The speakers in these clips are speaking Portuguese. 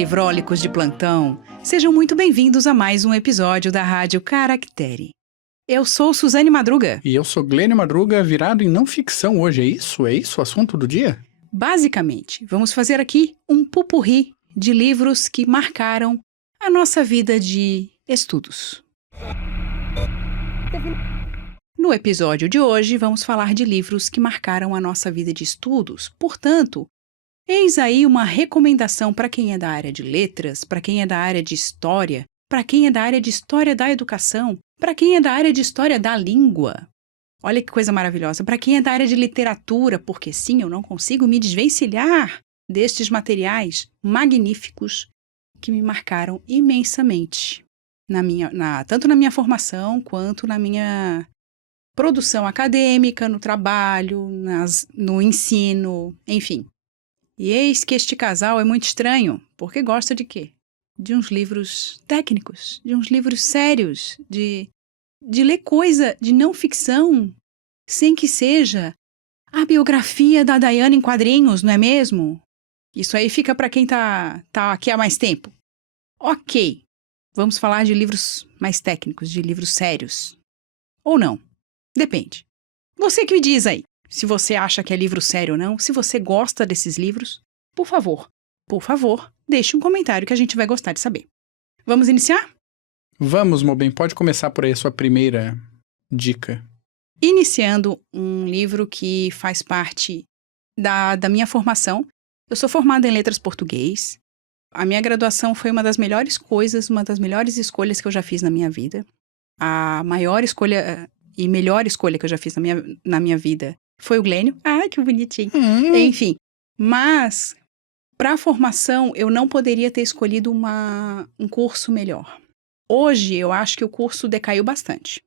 livrólicos de plantão, sejam muito bem-vindos a mais um episódio da Rádio Caractere. Eu sou Suzane Madruga. E eu sou Glênio Madruga, virado em não ficção hoje, é isso? É isso o assunto do dia? Basicamente, vamos fazer aqui um pupurri de livros que marcaram a nossa vida de estudos. No episódio de hoje, vamos falar de livros que marcaram a nossa vida de estudos. Portanto, eis aí uma recomendação para quem é da área de letras, para quem é da área de história, para quem é da área de história da educação, para quem é da área de história da língua. Olha que coisa maravilhosa. Para quem é da área de literatura, porque sim, eu não consigo me desvencilhar destes materiais magníficos que me marcaram imensamente, tanto na minha formação quanto na minha produção acadêmica, no trabalho, no ensino, enfim. E eis que este casal é muito estranho, porque gosta de quê? De uns livros técnicos, de uns livros sérios, de ler coisa de não ficção, sem que seja a biografia da Diana em quadrinhos, não é mesmo? Isso aí fica para quem tá aqui há mais tempo. Ok, vamos falar de livros mais técnicos, de livros sérios. Ou não, depende. Você que me diz aí, se você acha que é livro sério ou não, se você gosta desses livros, por favor, deixe um comentário que a gente vai gostar de saber. Vamos iniciar? Vamos, Mobem, pode começar por aí a sua primeira dica. Iniciando um livro que faz parte da minha formação. Eu sou formada em letras português. A minha graduação foi uma das melhores coisas, uma das melhores escolhas que eu já fiz na minha vida. A maior escolha e melhor escolha que eu já fiz na minha vida foi o Glênio. Ai, que bonitinho. Enfim, mas para a formação eu não poderia ter escolhido um curso melhor. Hoje eu acho que o curso decaiu bastante.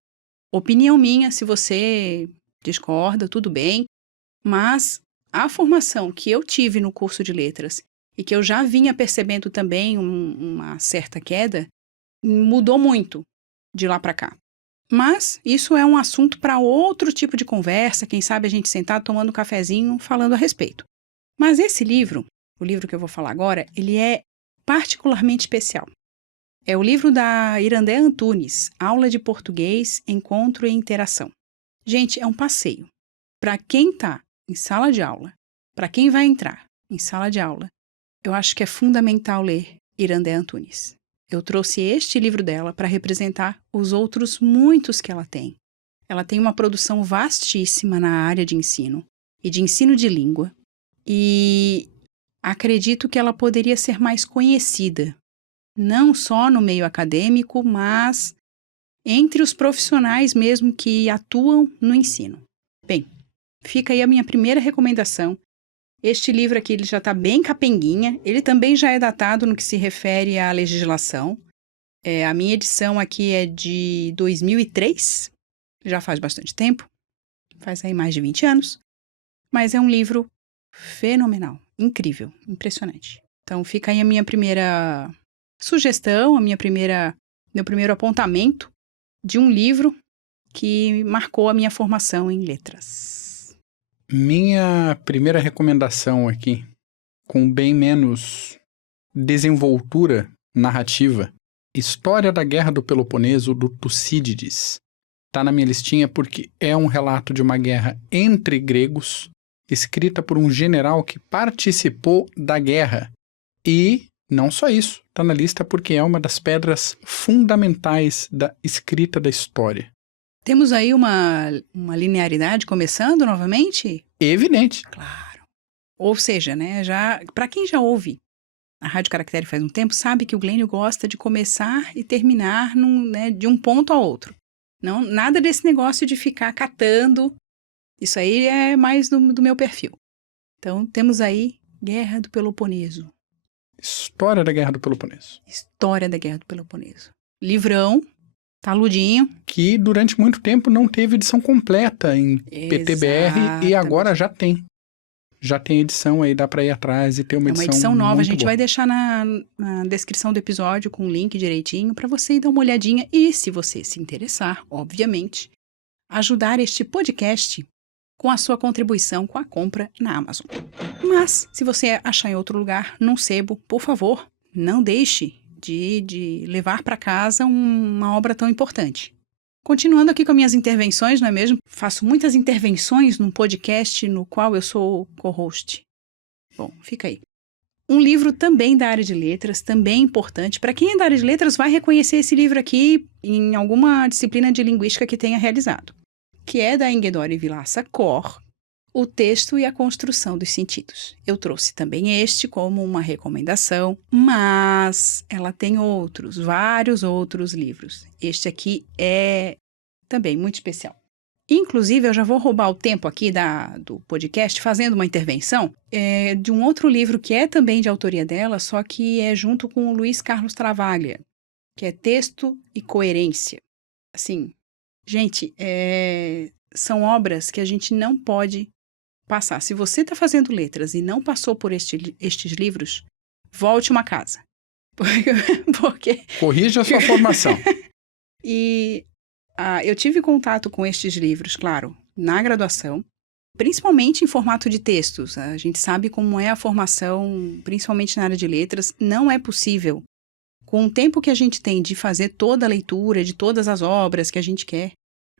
Opinião minha, se você discorda, tudo bem, mas a formação que eu tive no curso de letras e que eu já vinha percebendo também uma certa queda, mudou muito de lá para cá. Mas isso é um assunto para outro tipo de conversa, quem sabe a gente sentado tomando um cafezinho falando a respeito. Mas esse livro, o livro que eu vou falar agora, ele é particularmente especial. É o livro da Irandé Antunes, Aula de Português, Encontro e Interação. Gente, é um passeio. Para quem está em sala de aula, para quem vai entrar em sala de aula, eu acho que é fundamental ler Irandé Antunes. Eu trouxe este livro dela para representar os outros muitos que ela tem. Ela tem uma produção vastíssima na área de ensino e de ensino de língua, e acredito que ela poderia ser mais conhecida, não só no meio acadêmico, mas entre os profissionais mesmo que atuam no ensino. Bem, fica aí a minha primeira recomendação. Este livro aqui ele já está bem capenguinha, ele também já é datado no que se refere à legislação. A minha edição aqui é de 2003, já faz bastante tempo, faz aí mais de 20 anos, mas é um livro fenomenal, incrível, impressionante. Então fica aí a minha primeira sugestão, meu primeiro apontamento de um livro que marcou a minha formação em letras. Minha primeira recomendação aqui, com bem menos desenvoltura narrativa, História da Guerra do Peloponeso, do Tucídides. Está na minha listinha porque é um relato de uma guerra entre gregos, escrita por um general que participou da guerra. E não só isso, está na lista porque é uma das pedras fundamentais da escrita da história. Temos aí uma linearidade começando novamente? Evidente. Claro. Ou seja, né, para quem já ouve a Rádio Caractere faz um tempo, sabe que o Glênio gosta de começar e terminar de um ponto a outro. Não, nada desse negócio de ficar catando. Isso aí é mais do meu perfil. Então, temos aí Guerra do Peloponeso. História da Guerra do Peloponeso. História da Guerra do Peloponeso. Livrão, taludinho. Que durante muito tempo não teve edição completa em PTBR e agora já tem. Já tem edição aí, dá para ir atrás e ter uma edição. É uma edição nova, a gente boa. vai deixar na descrição do episódio com o link direitinho para você ir dar uma olhadinha e, se você se interessar, obviamente, ajudar este podcast com a sua contribuição com a compra na Amazon. Mas, se você achar em outro lugar, num sebo, por favor, não deixe de levar para casa uma obra tão importante. Continuando aqui com minhas intervenções, não é mesmo? Faço muitas intervenções num podcast no qual eu sou co-host. Bom, fica aí. Um livro também da área de letras, também importante. Para quem é da área de letras, vai reconhecer esse livro aqui em alguma disciplina de linguística que tenha realizado, que é da Enguedori Vilaça Cor, O Texto e a Construção dos Sentidos. Eu trouxe também este como uma recomendação, mas ela tem outros, vários outros livros. Este aqui é também muito especial. Inclusive, eu já vou roubar o tempo aqui do podcast fazendo uma intervenção de um outro livro que é também de autoria dela, só que é junto com o Luiz Carlos Travaglia, que é Texto e Coerência. Assim, gente, são obras que a gente não pode passar. Se você está fazendo letras e não passou por estes livros, volte uma casa. Porque... Corrija a sua formação. E eu tive contato com estes livros, claro, na graduação, principalmente em formato de textos. A gente sabe como é a formação, principalmente na área de letras. Não é possível, com o tempo que a gente tem de fazer toda a leitura de todas as obras que a gente quer.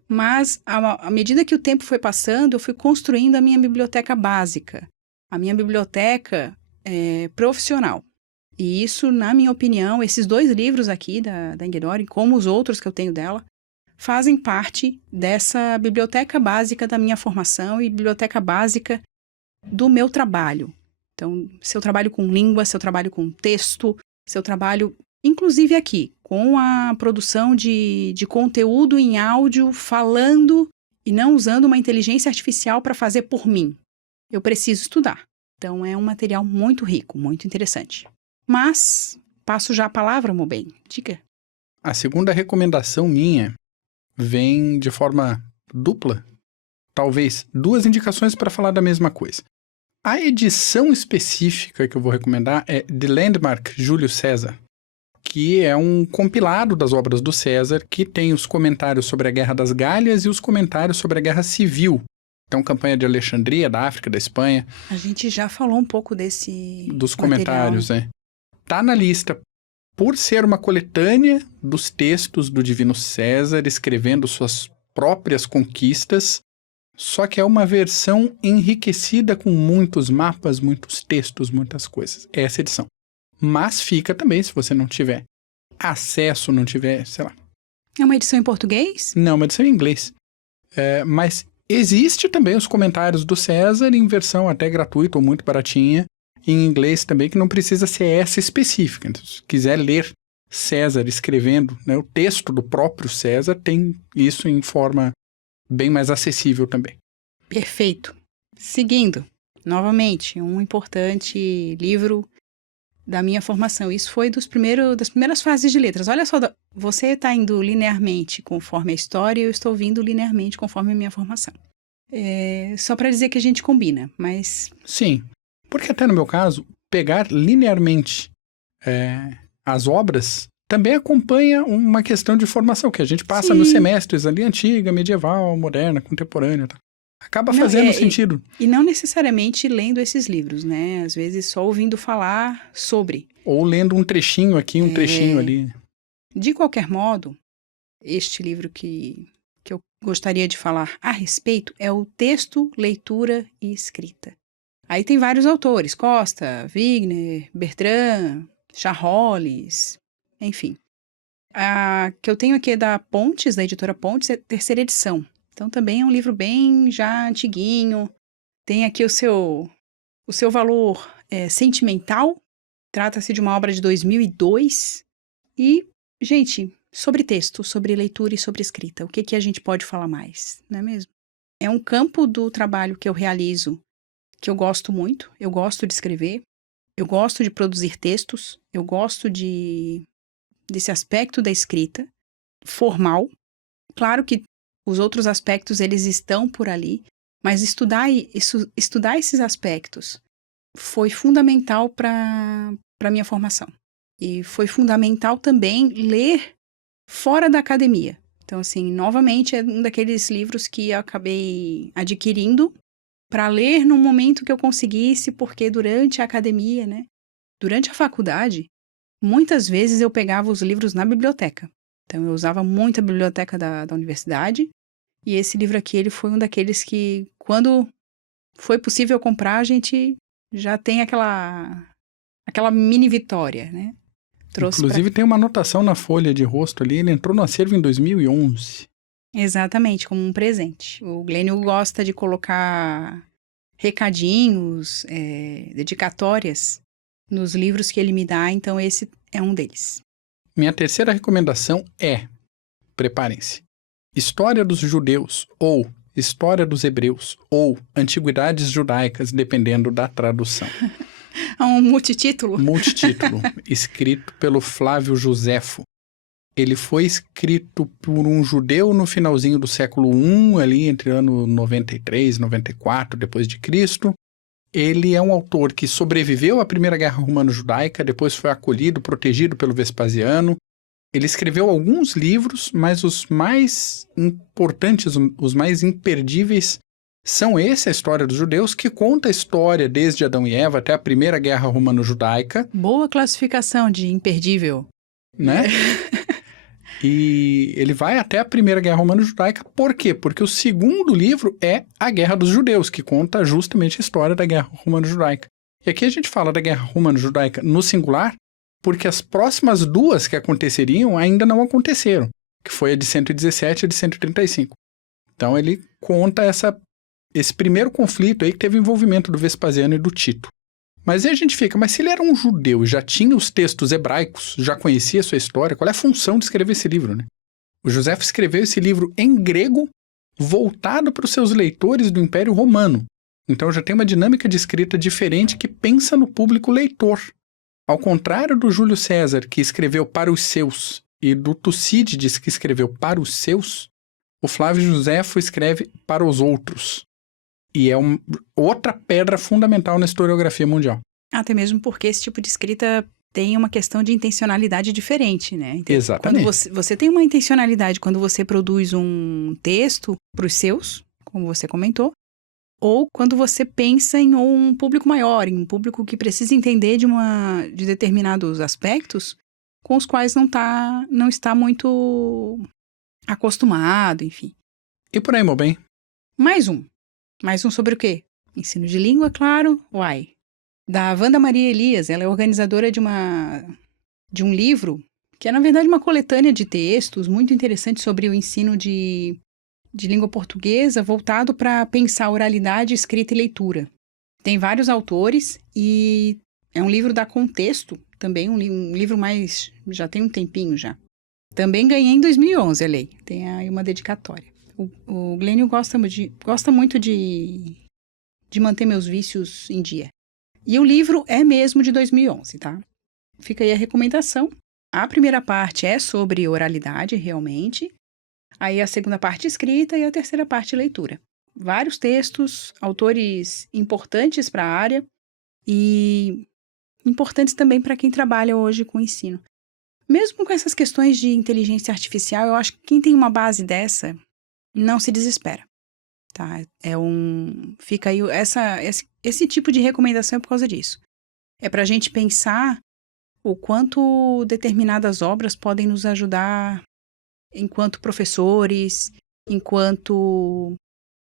Mas, à medida que o tempo foi passando, eu fui construindo a minha biblioteca básica, a minha biblioteca profissional. E isso, na minha opinião, esses 2 livros aqui da Enguedori, como os outros que eu tenho dela, fazem parte dessa biblioteca básica da minha formação e biblioteca básica do meu trabalho. Então, se eu trabalho com língua, se eu trabalho com texto, se eu trabalho, inclusive aqui, com a produção de conteúdo em áudio, falando e não usando uma inteligência artificial para fazer por mim. Eu preciso estudar. Então, é um material muito rico, muito interessante. Mas, passo já a palavra, meu bem. Diga. A segunda recomendação minha vem de forma dupla. Talvez 2 indicações para falar da mesma coisa. A edição específica que eu vou recomendar é The Landmark, Júlio César, que é um compilado das obras do César, que tem os comentários sobre a Guerra das Galhas e os comentários sobre a Guerra Civil. Então, campanha de Alexandria, da África, da Espanha. A gente já falou um pouco dos material. Comentários, né? Tá na lista por ser uma coletânea dos textos do Divino César, escrevendo suas próprias conquistas, só que é uma versão enriquecida com muitos mapas, muitos textos, muitas coisas. Essa edição. Mas fica também, se você não tiver acesso, não tiver, sei lá. É uma edição em português? Não, uma edição em inglês. Mas existe também os comentários do César em versão até gratuita ou muito baratinha, em inglês também, que não precisa ser essa específica. Então, se quiser ler César escrevendo, né, o texto do próprio César, tem isso em forma bem mais acessível também. Perfeito. Seguindo, novamente, um importante livro da minha formação. Isso foi das primeiras fases de letras. Olha só, você está indo linearmente conforme a história e eu estou vindo linearmente conforme a minha formação. Só para dizer que a gente combina, mas... Sim, porque até no meu caso, pegar linearmente as obras também acompanha uma questão de formação, que a gente passa nos semestres ali, antiga, medieval, moderna, contemporânea, tá? Acaba fazendo sentido. E não necessariamente lendo esses livros, né? Às vezes só ouvindo falar sobre. Ou lendo um trechinho aqui, um trechinho ali. De qualquer modo, este livro que eu gostaria de falar a respeito é o Texto, Leitura e Escrita. Aí tem vários autores, Costa, Wigner, Bertrand, Charolles, enfim. A que eu tenho aqui é da Pontes, da editora Pontes, é a 3ª edição. Então também é um livro bem já antiguinho, tem aqui o seu valor sentimental, trata-se de uma obra de 2002 e, gente, sobre texto, sobre leitura e sobre escrita, o que a gente pode falar mais, não é mesmo? É um campo do trabalho que eu realizo, que eu gosto muito, eu gosto de escrever, eu gosto de produzir textos, eu gosto desse aspecto da escrita formal, claro que os outros aspectos, eles estão por ali, mas estudar esses aspectos foi fundamental para a minha formação. E foi fundamental também ler fora da academia. Então, assim, novamente, é um daqueles livros que eu acabei adquirindo para ler no momento que eu conseguisse, porque durante a academia, né? Durante a faculdade, muitas vezes eu pegava os livros na biblioteca. Então, eu usava muito a biblioteca da universidade. E esse livro aqui, ele foi um daqueles que, quando foi possível comprar, a gente já tem aquela mini vitória, né? Inclusive tem uma anotação na folha de rosto ali, ele entrou no acervo em 2011. Exatamente, como um presente. O Glênio gosta de colocar recadinhos, dedicatórias nos livros que ele me dá, então esse é um deles. Minha terceira recomendação é, preparem-se, História dos Judeus, ou História dos Hebreus, ou Antiguidades Judaicas, dependendo da tradução. É um multitítulo? Multitítulo, escrito pelo Flávio Josefo. Ele foi escrito por um judeu no finalzinho do século I, ali entre ano 93 e 94 depois de Cristo. Ele é um autor que sobreviveu à Primeira Guerra Romano-Judaica, depois foi acolhido, protegido pelo Vespasiano. Ele escreveu alguns livros, mas os mais importantes, os mais imperdíveis, são esse, a História dos Judeus, que conta a história desde Adão e Eva até a Primeira Guerra Romano-Judaica. Boa classificação de imperdível. Né? E ele vai até a Primeira Guerra Romano-Judaica. Por quê? Porque o segundo livro é A Guerra dos Judeus, que conta justamente a história da Guerra Romano-Judaica. E aqui a gente fala da Guerra Romano-Judaica no singular, porque as próximas duas que aconteceriam ainda não aconteceram, que foi a de 117 e a de 135. Então ele conta esse primeiro conflito aí que teve envolvimento do Vespasiano e do Tito. Mas aí a gente fica, mas se ele era um judeu e já tinha os textos hebraicos, já conhecia a sua história, qual é a função de escrever esse livro, né? O Josefo escreveu esse livro em grego, voltado para os seus leitores do Império Romano. Então já tem uma dinâmica de escrita diferente que pensa no público leitor. Ao contrário do Júlio César, que escreveu para os seus, e do Tucídides, que escreveu para os seus, o Flávio Josefo escreve para os outros. E é outra pedra fundamental na historiografia mundial. Até mesmo porque esse tipo de escrita tem uma questão de intencionalidade diferente, né? Então, exatamente. Quando você tem uma intencionalidade quando você produz um texto para os seus, como você comentou, ou quando você pensa em um público maior, em um público que precisa entender de determinados aspectos com os quais não está muito acostumado, enfim. E por aí, meu bem? Mais um sobre o quê? Ensino de língua, claro, da Wanda Maria Elias. Ela é organizadora de um livro, que é na verdade uma coletânea de textos muito interessante sobre o ensino de língua portuguesa, voltado para pensar oralidade, escrita e leitura. Tem vários autores e é um livro da Contexto, também um livro mais, já tem um tempinho já. Também ganhei em 2011, Lei. Tem aí uma dedicatória. O Glênio gosta muito de manter meus vícios em dia. E o livro é mesmo de 2011, tá? Fica aí a recomendação. A primeira parte é sobre oralidade, realmente. Aí a segunda parte escrita e a terceira parte leitura. Vários textos, autores importantes para a área e importantes também para quem trabalha hoje com ensino. Mesmo com essas questões de inteligência artificial, eu acho que quem tem uma base dessa não se desespera, tá? Fica aí esse tipo de recomendação é por causa disso. É para a gente pensar o quanto determinadas obras podem nos ajudar enquanto professores, enquanto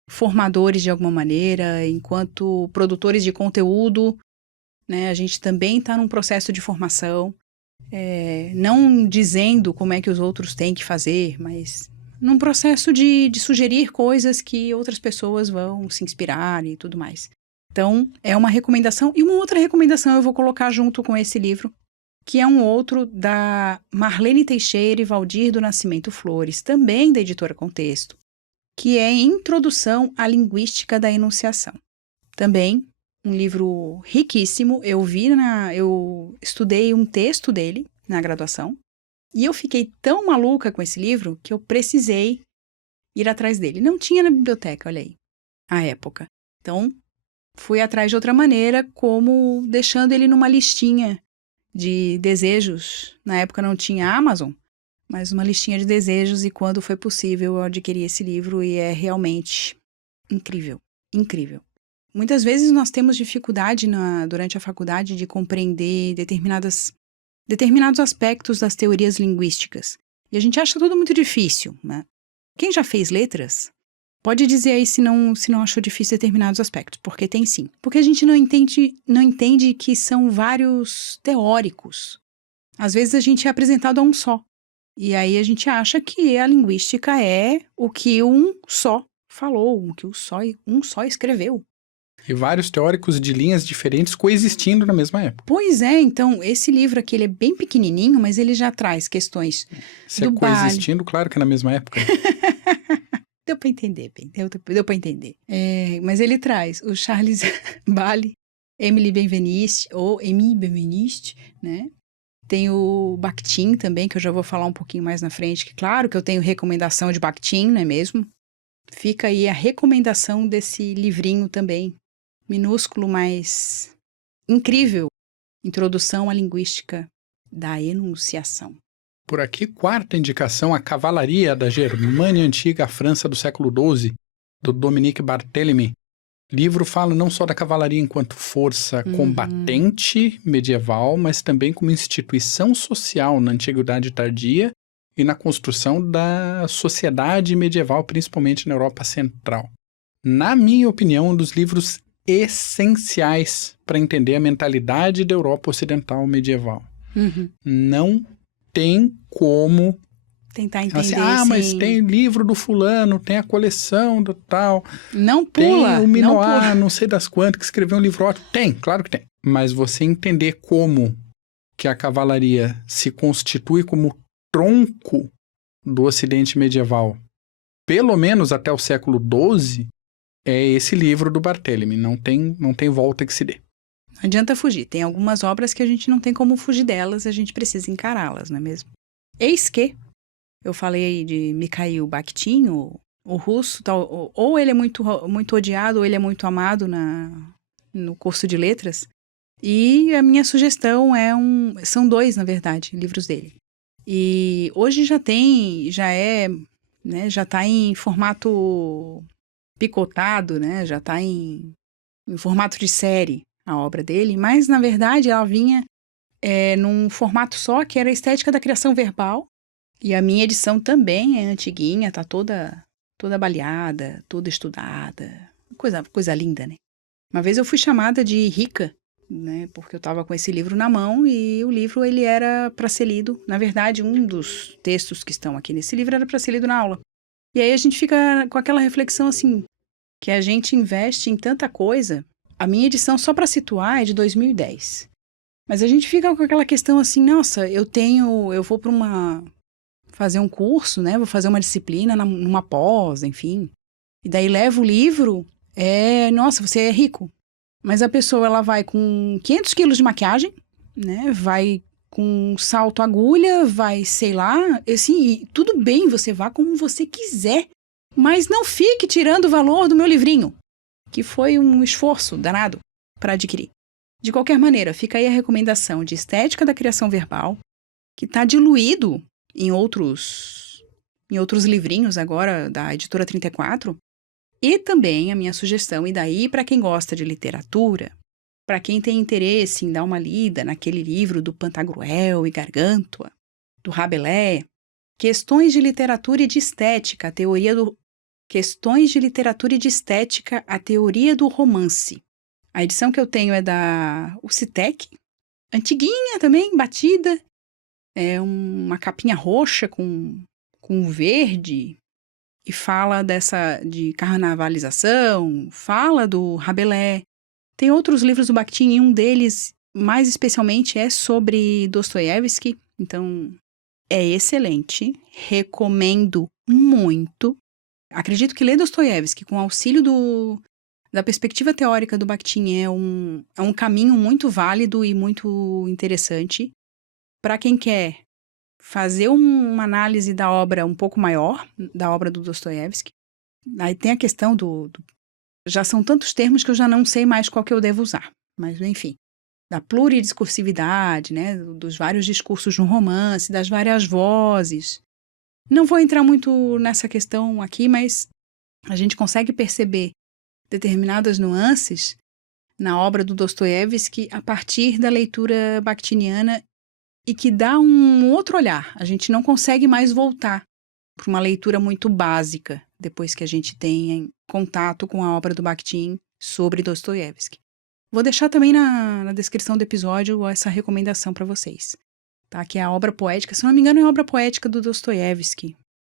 formadores de alguma maneira, enquanto produtores de conteúdo, né? A gente também está num processo de formação, não dizendo como é que os outros têm que fazer, mas num processo de sugerir coisas que outras pessoas vão se inspirar e tudo mais. Então, é uma recomendação. E uma outra recomendação eu vou colocar junto com esse livro, que é um outro da Marlene Teixeira e Valdir do Nascimento Flores, também da editora Contexto, que é Introdução à Linguística da Enunciação. Também um livro riquíssimo. Eu estudei um texto dele na graduação e eu fiquei tão maluca com esse livro que eu precisei ir atrás dele. Não tinha na biblioteca, olha aí, à época. Então, fui atrás de outra maneira, como deixando ele numa listinha de desejos. Na época não tinha Amazon, mas uma listinha de desejos, e quando foi possível eu adquiri esse livro e é realmente incrível, incrível. Muitas vezes nós temos dificuldade durante a faculdade de compreender determinadas determinados aspectos das teorias linguísticas. E a gente acha tudo muito difícil, né? Quem já fez letras pode dizer aí se não achou difícil determinados aspectos, porque tem sim. Porque a gente não entende que são vários teóricos. Às vezes a gente é apresentado a um só. E aí a gente acha que a linguística é o que um só falou, o que um só escreveu. E vários teóricos de linhas diferentes coexistindo na mesma época. Pois é, então, esse livro aqui ele é bem pequenininho, mas ele já traz questões Se do é coexistindo, claro que é na mesma época. Deu para entender, bem, deu para entender. Mas ele traz o Charles Bailey, Emily Benveniste, ou Emile Benveniste, né? Tem o Bakhtin também, que eu já vou falar um pouquinho mais na frente, que claro que eu tenho recomendação de Bakhtin, não é mesmo? Fica aí a recomendação desse livrinho também, minúsculo, mas incrível. Introdução à Linguística da Enunciação. Por aqui, quarta indicação, A Cavalaria da Germânia Antiga à França do século XII, do Dominique Barthélemy. O livro fala não só da cavalaria enquanto força combatente medieval, mas também como instituição social na Antiguidade Tardia e na construção da sociedade medieval, principalmente na Europa Central. Na minha opinião, um dos livros essenciais para entender a mentalidade da Europa Ocidental medieval. Não tem como tentar entender, assim, mas tem livro do fulano, tem a coleção do tal. Não pula. Tem o Minoir, não sei das quantas, que escreveu um livro ótimo. Tem, claro que tem. Mas você entender como que a cavalaria se constitui como tronco do Ocidente medieval, pelo menos até o século XII, é esse livro do Barthélemy. Não tem volta que se dê. Não adianta fugir. Tem algumas obras que a gente não tem como fugir delas, a gente precisa encará-las, não é mesmo? Eis que eu falei de Mikhail Bakhtin, o russo, tal, ou ele é muito odiado ou ele é muito amado no curso de letras. E a minha sugestão são 2, na verdade, livros dele. E hoje já está em formato picotado, né? Já está em formato de série a obra dele, mas na verdade ela vinha num formato só, que era a Estética da Criação Verbal. E a minha edição também é antiguinha, tá toda baleada, toda estudada. Coisa linda, né? Uma vez eu fui chamada de rica, né? Porque eu estava com esse livro na mão e o livro ele era para ser lido. Na verdade, um dos textos que estão aqui nesse livro era para ser lido na aula. E aí a gente fica com aquela reflexão assim, que a gente investe em tanta coisa. A minha edição, só para situar, é de 2010. Mas a gente fica com aquela questão assim, nossa, eu vou para fazer um curso, né? Vou fazer uma disciplina numa pós, enfim. E daí leva o livro, nossa, você é rico. Mas a pessoa, ela vai com 500 quilos de maquiagem, né? Vai com salto agulha, vai, sei lá, assim, tudo bem, você vá como você quiser. Mas não fique tirando o valor do meu livrinho, que foi um esforço danado para adquirir. De qualquer maneira, fica aí a recomendação de Estética da Criação Verbal, que está diluído em outros livrinhos agora da Editora 34, e também a minha sugestão, e daí para quem gosta de literatura, para quem tem interesse em dar uma lida naquele livro do Pantagruel e Gargantua, do Rabelais, Questões de Literatura e de Estética, Questões de Literatura e de Estética, a Teoria do Romance. A edição que eu tenho é da UCITEC, antiguinha também, batida. É uma capinha roxa com verde e fala de carnavalização, fala do Rabelais. Tem outros livros do Bakhtin e um deles, mais especialmente, é sobre Dostoiévski. Então, é excelente, recomendo muito. Acredito que ler Dostoiévski com auxílio da perspectiva teórica do Bakhtin é um caminho muito válido e muito interessante. Para quem quer fazer uma análise da obra um pouco maior, da obra do Dostoiévski, aí tem a questão já são tantos termos que eu já não sei mais qual que eu devo usar, mas enfim, da pluridiscursividade, né, dos vários discursos no romance, das várias vozes. Não vou entrar muito nessa questão aqui, mas a gente consegue perceber determinadas nuances na obra do Dostoiévski a partir da leitura bakhtiniana e que dá um outro olhar. A gente não consegue mais voltar para uma leitura muito básica depois que a gente tem contato com a obra do Bakhtin sobre Dostoiévski. Vou deixar também na descrição do episódio essa recomendação para vocês, tá? Que é a obra poética, se não me engano é a obra poética do Dostoiévski.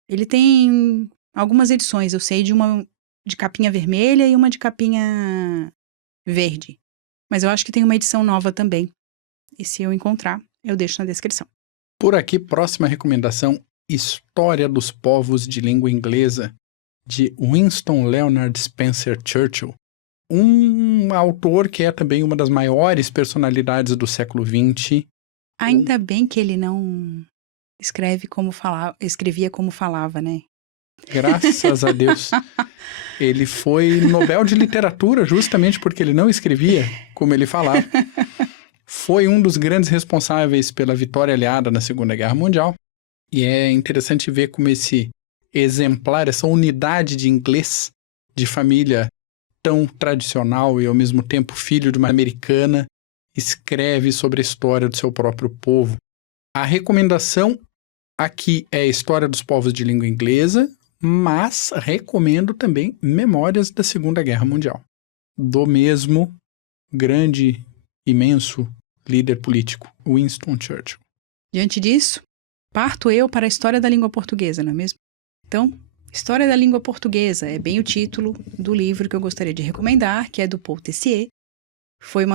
Ele tem algumas edições, eu sei de uma de capinha vermelha e uma de capinha verde. Mas eu acho que tem uma edição nova também. E se eu encontrar, eu deixo na descrição. Por aqui, próxima recomendação, História dos Povos de Língua Inglesa, de Winston Leonard Spencer Churchill. Um autor que é também uma das maiores personalidades do século XX. Ainda bem que ele não escrevia como falava, né? Graças a Deus. Ele foi Nobel de Literatura justamente porque ele não escrevia como ele falava. Foi um dos grandes responsáveis pela vitória aliada na Segunda Guerra Mundial. E é interessante ver como esse exemplar, essa unidade de inglês, de família tão tradicional e ao mesmo tempo filho de uma americana, escreve sobre a história do seu próprio povo. A recomendação aqui é a História dos Povos de Língua Inglesa, mas recomendo também Memórias da Segunda Guerra Mundial, do mesmo grande, imenso líder político, Winston Churchill. Diante disso, parto eu para a História da Língua Portuguesa, não é mesmo? Então, História da Língua Portuguesa é bem o título do livro que eu gostaria de recomendar, que é do Paul Tessier. Foi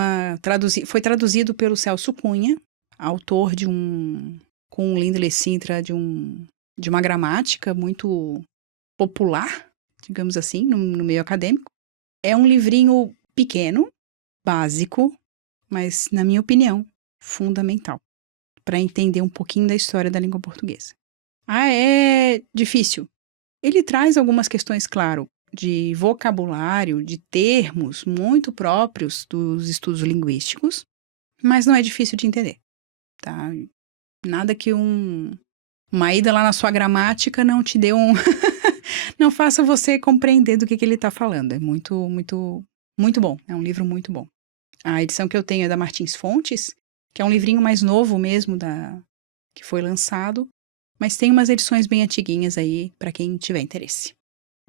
traduzido pelo Celso Cunha, autor com o Lindley Sintra, de uma gramática muito popular, digamos assim, no meio acadêmico. É um livrinho pequeno, básico, mas, na minha opinião, fundamental para entender um pouquinho da história da língua portuguesa. É difícil. Ele traz algumas questões, claro, de vocabulário, de termos muito próprios dos estudos linguísticos, mas não é difícil de entender, tá? Nada que uma ida lá na sua gramática não te dê não faça você compreender do que ele está falando. É muito, muito, muito bom. É um livro muito bom. A edição que eu tenho é da Martins Fontes, que é um livrinho mais novo mesmo que foi lançado, mas tem umas edições bem antiguinhas aí para quem tiver interesse.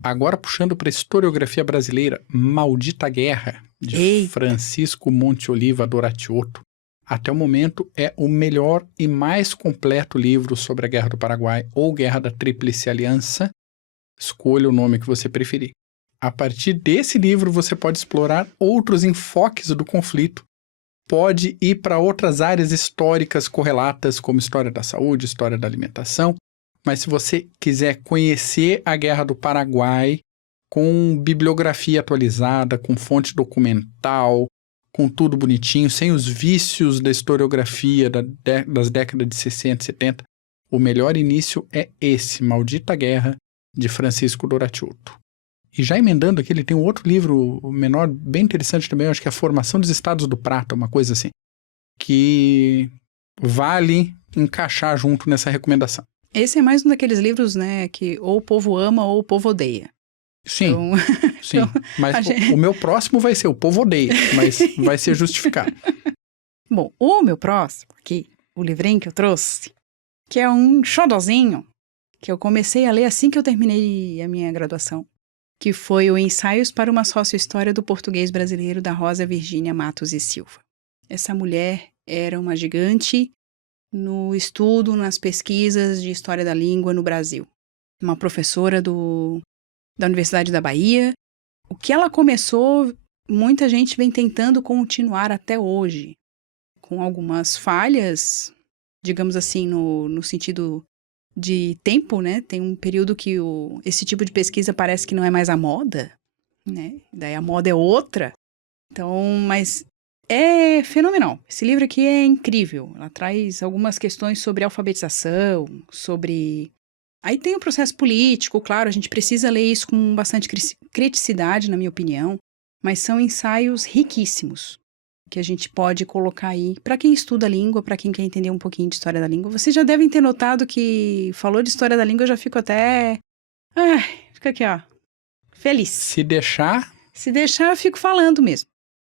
Agora puxando para a historiografia brasileira, Maldita Guerra, de Eita. Francisco Monte Oliva Doratiotto. Até o momento é o melhor e mais completo livro sobre a Guerra do Paraguai ou Guerra da Tríplice Aliança. Escolha o nome que você preferir. A partir desse livro você pode explorar outros enfoques do conflito. Pode ir para outras áreas históricas correlatas, como história da saúde, história da alimentação. Mas se você quiser conhecer a Guerra do Paraguai com bibliografia atualizada, com fonte documental, com tudo bonitinho, sem os vícios da historiografia das décadas de 60 e 70, o melhor início é esse, Maldita Guerra, de Francisco Doratiotto. E já emendando aqui, ele tem um outro livro menor, bem interessante também, eu acho que é A Formação dos Estados do Prata, uma coisa assim, que vale encaixar junto nessa recomendação. Esse é mais um daqueles livros, né, que ou o povo ama ou o povo odeia. Sim, Então, sim. Mas o meu próximo vai ser o povo odeia, mas vai ser justificado. Bom, o meu próximo aqui, o livrinho que eu trouxe, que é um xodozinho, que eu comecei a ler assim que eu terminei a minha graduação, que foi o Ensaios para uma Sócio-História do Português Brasileiro, da Rosa Virgínia Matos e Silva. Essa mulher era uma gigante no estudo, nas pesquisas de história da língua no Brasil. Uma professora da Universidade da Bahia. O que ela começou, muita gente vem tentando continuar até hoje, com algumas falhas, digamos assim, no sentido de tempo, né? Tem um período que esse tipo de pesquisa parece que não é mais a moda, né? Daí a moda é outra. Então, mas é fenomenal. Esse livro aqui é incrível. Ela traz algumas questões sobre alfabetização, sobre... Aí tem o processo político, claro, a gente precisa ler isso com bastante criticidade, na minha opinião, mas são ensaios riquíssimos que a gente pode colocar aí para quem estuda a língua, para quem quer entender um pouquinho de história da língua. Vocês já devem ter notado que falou de história da língua, eu já fico até... fica aqui, ó, feliz. Se deixar... Se deixar, eu fico falando mesmo.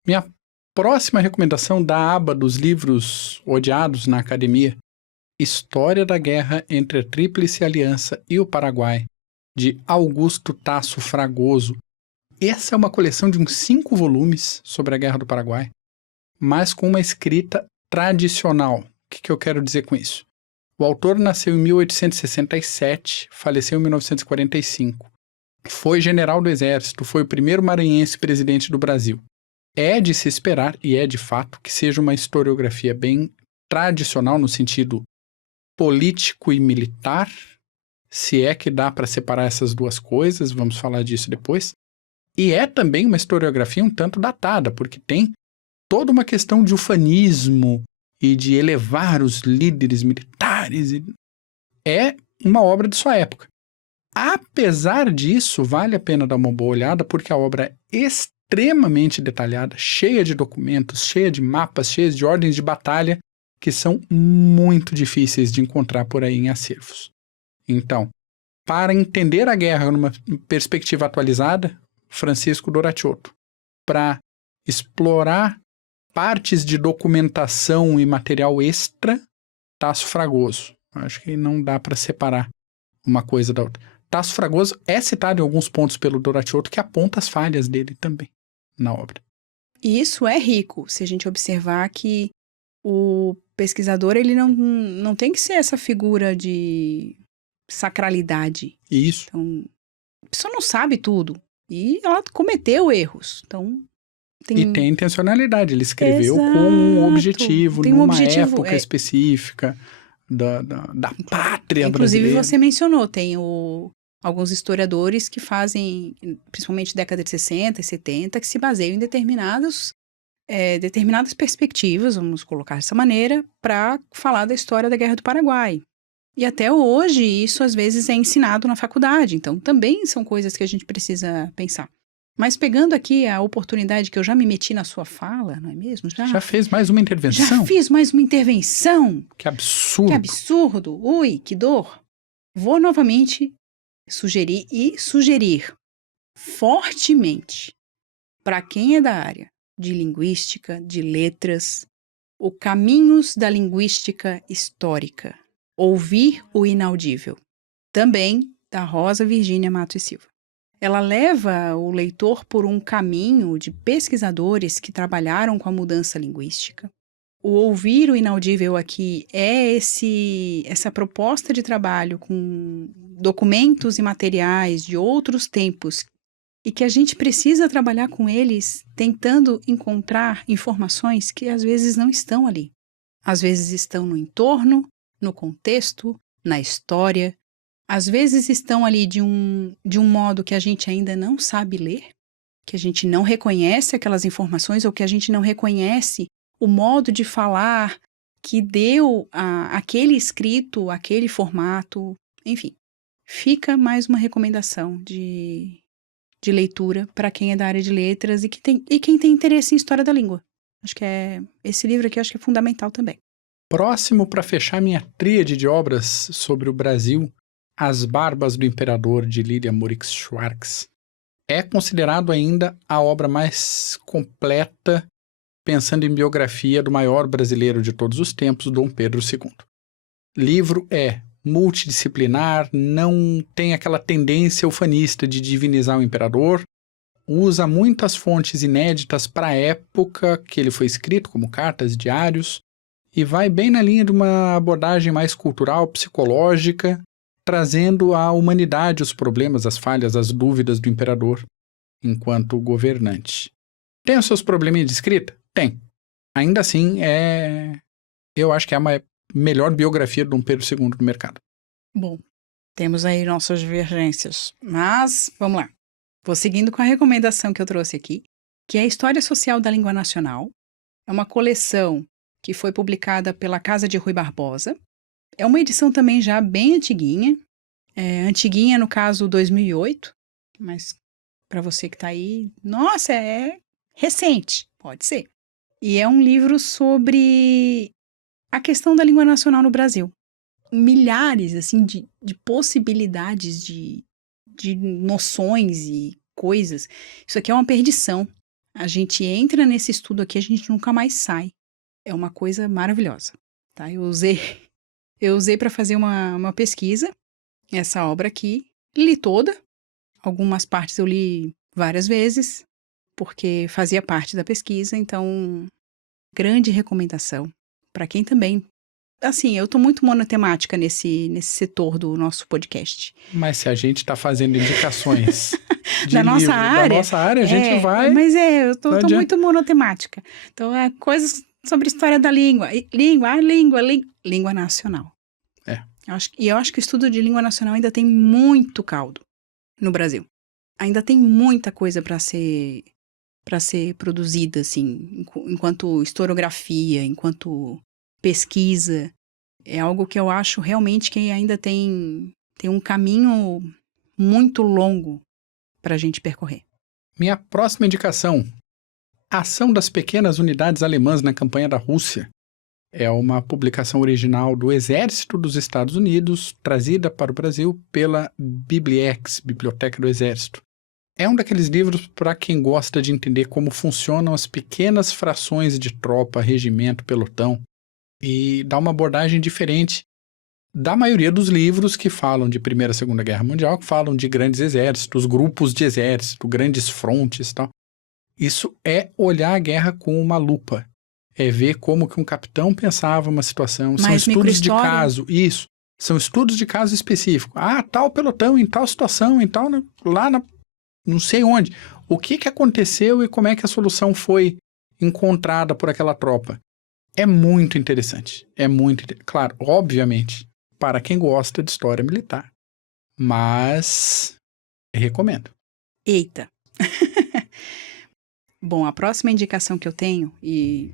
Minha Próxima recomendação da aba dos livros odiados na academia, História da Guerra entre a Tríplice Aliança e o Paraguai, de Augusto Tasso Fragoso. Essa é uma coleção de uns 5 volumes sobre a Guerra do Paraguai, mas com uma escrita tradicional. O que eu quero dizer com isso? O autor nasceu em 1867, faleceu em 1945. Foi general do Exército, foi o primeiro maranhense presidente do Brasil. É de se esperar, e é de fato, que seja uma historiografia bem tradicional no sentido político e militar, se é que dá para separar essas duas coisas, vamos falar disso depois. E é também uma historiografia um tanto datada, porque tem toda uma questão de ufanismo e de elevar os líderes militares. É uma obra de sua época. Apesar disso, vale a pena dar uma boa olhada, porque a obra é extremamente detalhada, cheia de documentos, cheia de mapas, cheia de ordens de batalha, que são muito difíceis de encontrar por aí em acervos. Então, para entender a guerra numa perspectiva atualizada, Francisco Doratiotto. Para explorar partes de documentação e material extra, Tasso Fragoso. Acho que não dá para separar uma coisa da outra. Tasso Fragoso é citado em alguns pontos pelo Doratiotto, que aponta as falhas dele também na obra. E isso é rico, se a gente observar que o pesquisador ele não tem que ser essa figura de sacralidade. Isso. Então, a pessoa não sabe tudo. E ela cometeu erros. Então, E tem intencionalidade. Ele escreveu Exato. com um objetivo, Tem um numa objetivo, época específica da pátria Inclusive, brasileira. você mencionou, tem alguns historiadores que fazem, principalmente década de 60 e 70, que se baseiam em determinadas perspectivas, vamos colocar dessa maneira, para falar da história da Guerra do Paraguai. E até hoje, isso às vezes é ensinado na faculdade, então também são coisas que a gente precisa pensar. Mas pegando aqui a oportunidade que eu já me meti na sua fala, não é mesmo? Já fez mais uma intervenção? Já fiz mais uma intervenção. Que absurdo. Que absurdo. Ui, que dor. Vou novamente sugerir fortemente para quem é da área de linguística, de letras, o Caminhos da Linguística Histórica. Ouvir o Inaudível. Também da Rosa Virgínia Matos e Silva. Ela leva o leitor por um caminho de pesquisadores que trabalharam com a mudança linguística. O ouvir o inaudível aqui é essa proposta de trabalho com documentos e materiais de outros tempos e que a gente precisa trabalhar com eles tentando encontrar informações que às vezes não estão ali. Às vezes estão no entorno, no contexto, na história. Às vezes estão ali de um modo que a gente ainda não sabe ler, que a gente não reconhece aquelas informações ou que a gente não reconhece o modo de falar que deu aquele escrito, aquele formato, enfim. Fica mais uma recomendação de leitura para quem é da área de letras e quem tem interesse em história da língua. Acho que esse livro aqui acho que é fundamental também. Próximo para fechar minha tríade de obras sobre o Brasil, As Barbas do Imperador, de Lilia Morix-Schwartz. É considerado ainda a obra mais completa, pensando em biografia do maior brasileiro de todos os tempos, Dom Pedro II. Livro é multidisciplinar, não tem aquela tendência ufanista de divinizar o imperador, usa muitas fontes inéditas para a época que ele foi escrito, como cartas, diários, e vai bem na linha de uma abordagem mais cultural, psicológica, trazendo à humanidade os problemas, as falhas, as dúvidas do imperador enquanto governante. Tem os seus probleminhas de escrita? Tem. Ainda assim, eu acho que é a melhor biografia de Dom Pedro II do mercado. Bom, temos aí nossas divergências, mas vamos lá. Vou seguindo com a recomendação que eu trouxe aqui, que é a História Social da Língua Nacional. É uma coleção que foi publicada pela Casa de Rui Barbosa. É uma edição também já bem antiguinha. Antiguinha, no caso, 2008. Mas para você que está aí, nossa, é recente. Pode ser. E é um livro sobre a questão da língua nacional no Brasil. Milhares, assim, de possibilidades de noções e coisas. Isso aqui é uma perdição. A gente entra nesse estudo aqui, a gente nunca mais sai. É uma coisa maravilhosa, tá? Eu usei para fazer uma pesquisa, essa obra aqui, li toda, algumas partes eu li várias vezes, porque fazia parte da pesquisa, então, grande recomendação para quem também. Assim, eu tô muito monotemática nesse setor do nosso podcast. Mas se a gente está fazendo indicações de Da nossa livro área, da nossa área, a gente vai... Mas eu tô adianta. muito monotemática. Então, coisas sobre história da língua. Língua nacional. É. Eu acho que o estudo de língua nacional ainda tem muito caldo no Brasil. Ainda tem muita coisa para ser produzida, assim, enquanto historiografia, enquanto pesquisa. É algo que eu acho realmente que ainda tem um caminho muito longo para a gente percorrer. Minha próxima indicação: Ação das Pequenas Unidades Alemãs na Campanha da Rússia. É uma publicação original do Exército dos Estados Unidos, trazida para o Brasil pela Bibliex, Biblioteca do Exército. É um daqueles livros para quem gosta de entender como funcionam as pequenas frações de tropa, regimento, pelotão, e dá uma abordagem diferente da maioria dos livros que falam de Primeira e Segunda Guerra Mundial, que falam de grandes exércitos, grupos de exército, grandes frontes e tal. Isso é olhar a guerra com uma lupa. É ver como que um capitão pensava uma situação. São estudos de caso. Isso. São estudos de caso específico. Tal pelotão, em tal situação, em tal... não sei onde. O que aconteceu e como é que a solução foi encontrada por aquela tropa. É muito interessante. Claro, obviamente, para quem gosta de história militar. Mas recomendo. Eita! Bom, a próxima indicação que eu tenho, e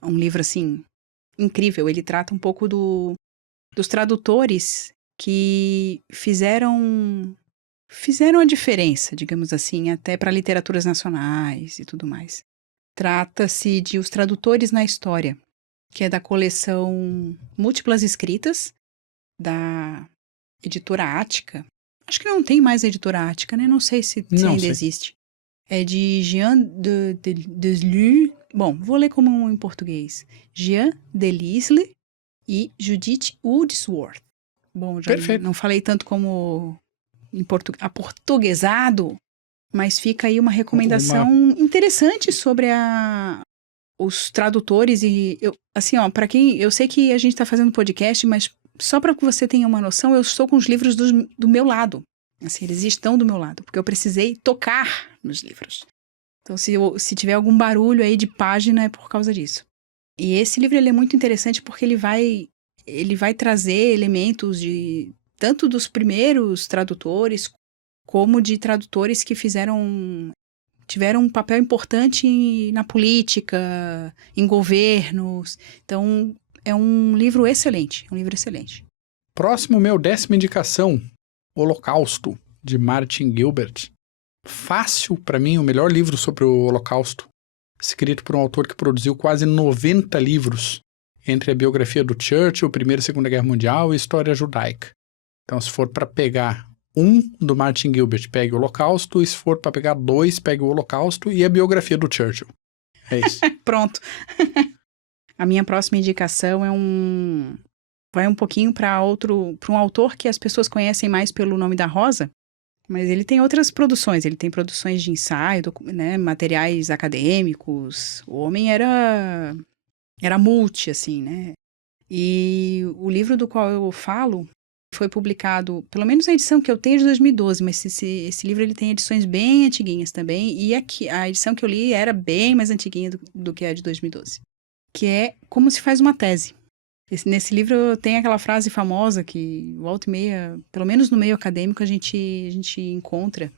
um livro, assim, incrível, ele trata um pouco dos tradutores que fizeram a diferença, digamos assim, até para literaturas nacionais e tudo mais. Trata-se de Os Tradutores na História, que é da coleção Múltiplas Escritas, da editora Ática. Acho que não tem mais a editora Ática, né? Não sei se ainda existe. É de Jean Delisle. Bom, vou ler como em português. Jean Delisle e Judith Woodsworth. Bom, já Perfeito. Não falei tanto como aportuguesado, mas fica aí uma recomendação interessante sobre os tradutores e para quem, eu sei que a gente está fazendo podcast, mas só para que você tenha uma noção, eu estou com os livros do meu lado. Assim, eles estão do meu lado, porque eu precisei tocar nos livros. Então, se tiver algum barulho aí de página, é por causa disso. E esse livro ele é muito interessante porque ele vai trazer elementos tanto dos primeiros tradutores, como de tradutores que tiveram um papel importante na política, em governos. Então, é um livro excelente, Próximo, meu 10ª indicação, Holocausto, de Martin Gilbert. Fácil, para mim, o melhor livro sobre o Holocausto, escrito por um autor que produziu quase 90 livros, entre a biografia do Churchill, Primeira e Segunda Guerra Mundial e História Judaica. Então, se for para pegar do Martin Gilbert, pegue o Holocausto, e se for para pegar 2, pegue o Holocausto e a biografia do Churchill. É isso. Pronto. A minha próxima indicação vai um pouquinho para um autor que as pessoas conhecem mais pelo nome da Rosa, mas ele tem outras produções. Ele tem produções de ensaio, né, materiais acadêmicos. O homem era multi, assim, né? E o livro do qual eu falo foi publicado, pelo menos a edição que eu tenho é de 2012, mas esse livro ele tem edições bem antiguinhas também, e a edição que eu li era bem mais antiguinha do que a de 2012, que é Como se faz uma tese. Nesse livro tem aquela frase famosa que volta e meia, pelo menos no meio acadêmico, a gente encontra,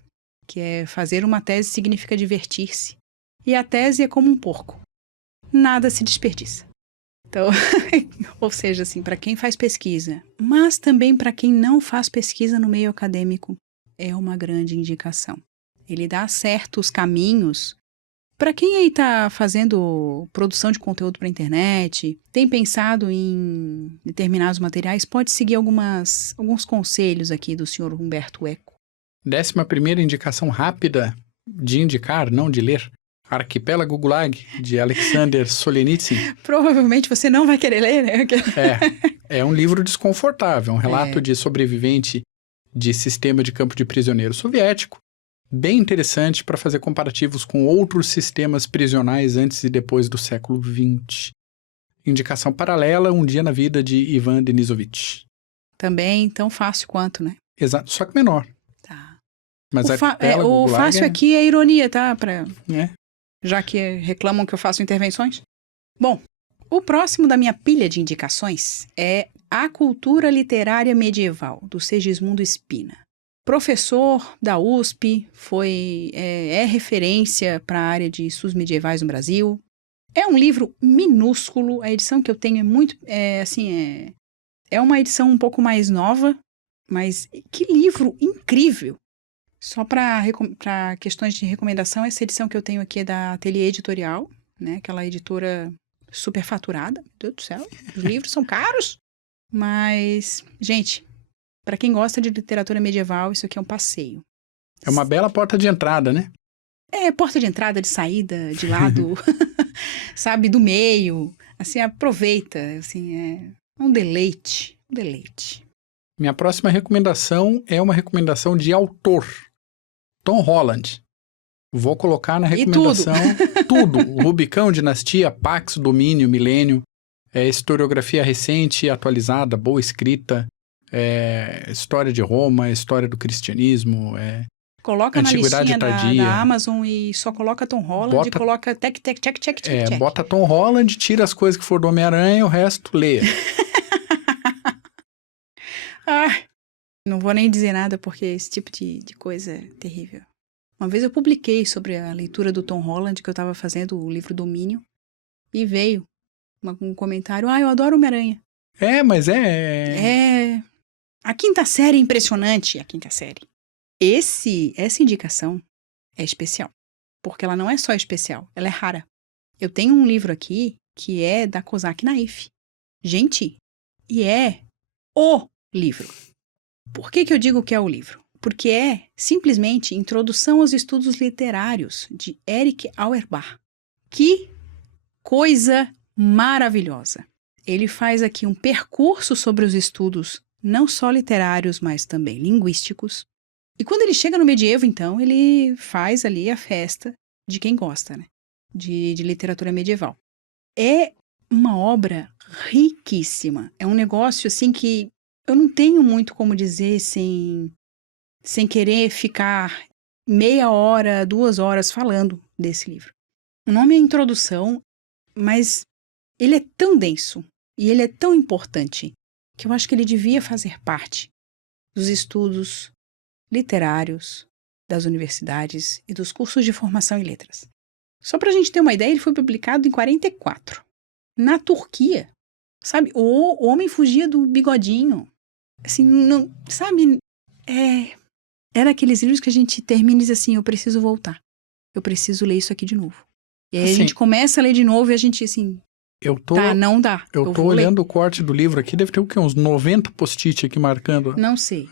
que é: fazer uma tese significa divertir-se. E a tese é como um porco. Nada se desperdiça. Então, ou seja, assim, para quem faz pesquisa, mas também para quem não faz pesquisa no meio acadêmico, é uma grande indicação. Ele dá certos caminhos para quem aí está fazendo produção de conteúdo para a internet, tem pensado em determinados materiais, pode seguir alguns conselhos aqui do senhor Humberto Eco. 11ª indicação rápida de indicar, não de ler. Arquipélago Gulag, de Alexander Solzhenitsyn. Provavelmente você não vai querer ler, né? É um livro desconfortável, um relato de sobrevivente de sistema de campo de prisioneiro soviético, bem interessante para fazer comparativos com outros sistemas prisionais antes e depois do século XX. Indicação paralela, Um Dia na Vida, de Ivan Denisovich. Também tão fácil quanto, né? Exato, só que menor. Tá. Mas O fácil aqui é ironia, tá? É. Já que reclamam que eu faço intervenções. Bom, o próximo da minha pilha de indicações é A Cultura Literária Medieval, do Segismundo Spina. Professor da USP, é referência para a área de estudos medievais no Brasil. É um livro minúsculo, a edição que eu tenho é uma edição um pouco mais nova, mas que livro incrível! Só para questões de recomendação, essa edição que eu tenho aqui é da Ateliê Editorial, né? Aquela editora superfaturada. Meu Deus do céu, os livros são caros. Mas, gente, para quem gosta de literatura medieval, isso aqui é um passeio. É uma bela porta de entrada, né? É, porta de entrada, de saída, de lado, sabe, do meio. Assim, aproveita, assim, é um deleite, um deleite. Minha próxima recomendação é uma recomendação de autor. Tom Holland. Vou colocar na recomendação tudo. Rubicão, Dinastia, Pax, Domínio, Milênio, historiografia recente, atualizada, boa escrita, história de Roma, história do cristianismo, coloca na antiguidade listinha tardia. da Amazon e só coloca Tom Holland e coloca check. Bota Tom Holland, tira as coisas que for do Homem-Aranha e o resto leia. Não vou nem dizer nada porque esse tipo de coisa é terrível. Uma vez eu publiquei sobre a leitura do Tom Holland, que eu estava fazendo o livro Domínio, e veio um comentário, eu adoro Homem-Aranha. Mas A quinta série é impressionante, a quinta série. Essa indicação é especial, porque ela não é só especial, ela é rara. Eu tenho um livro aqui que é da Kozak Naif. Gente, e é o livro. Por que eu digo que é o livro? Porque é simplesmente Introdução aos Estudos Literários, de Erich Auerbach. Que coisa maravilhosa! Ele faz aqui um percurso sobre os estudos, não só literários, mas também linguísticos. E quando ele chega no medievo, então, ele faz ali a festa de quem gosta, né? De literatura medieval. É uma obra riquíssima. É um negócio, assim, que eu não tenho muito como dizer sem querer ficar meia hora, 2 horas falando desse livro. O nome é Introdução, mas ele é tão denso e ele é tão importante que eu acho que ele devia fazer parte dos estudos literários das universidades e dos cursos de formação em letras. Só para a gente ter uma ideia, ele foi publicado em 1944, na Turquia. Sabe, o homem fugia do bigodinho. Assim, não, sabe, é daqueles livros que a gente termina e diz assim, eu preciso voltar. Eu preciso ler isso aqui de novo. E aí a gente começa a ler de novo e a gente, assim, não dá. Eu tô olhando o corte do livro aqui, deve ter o quê? Uns 90 post-it aqui marcando. Não sei.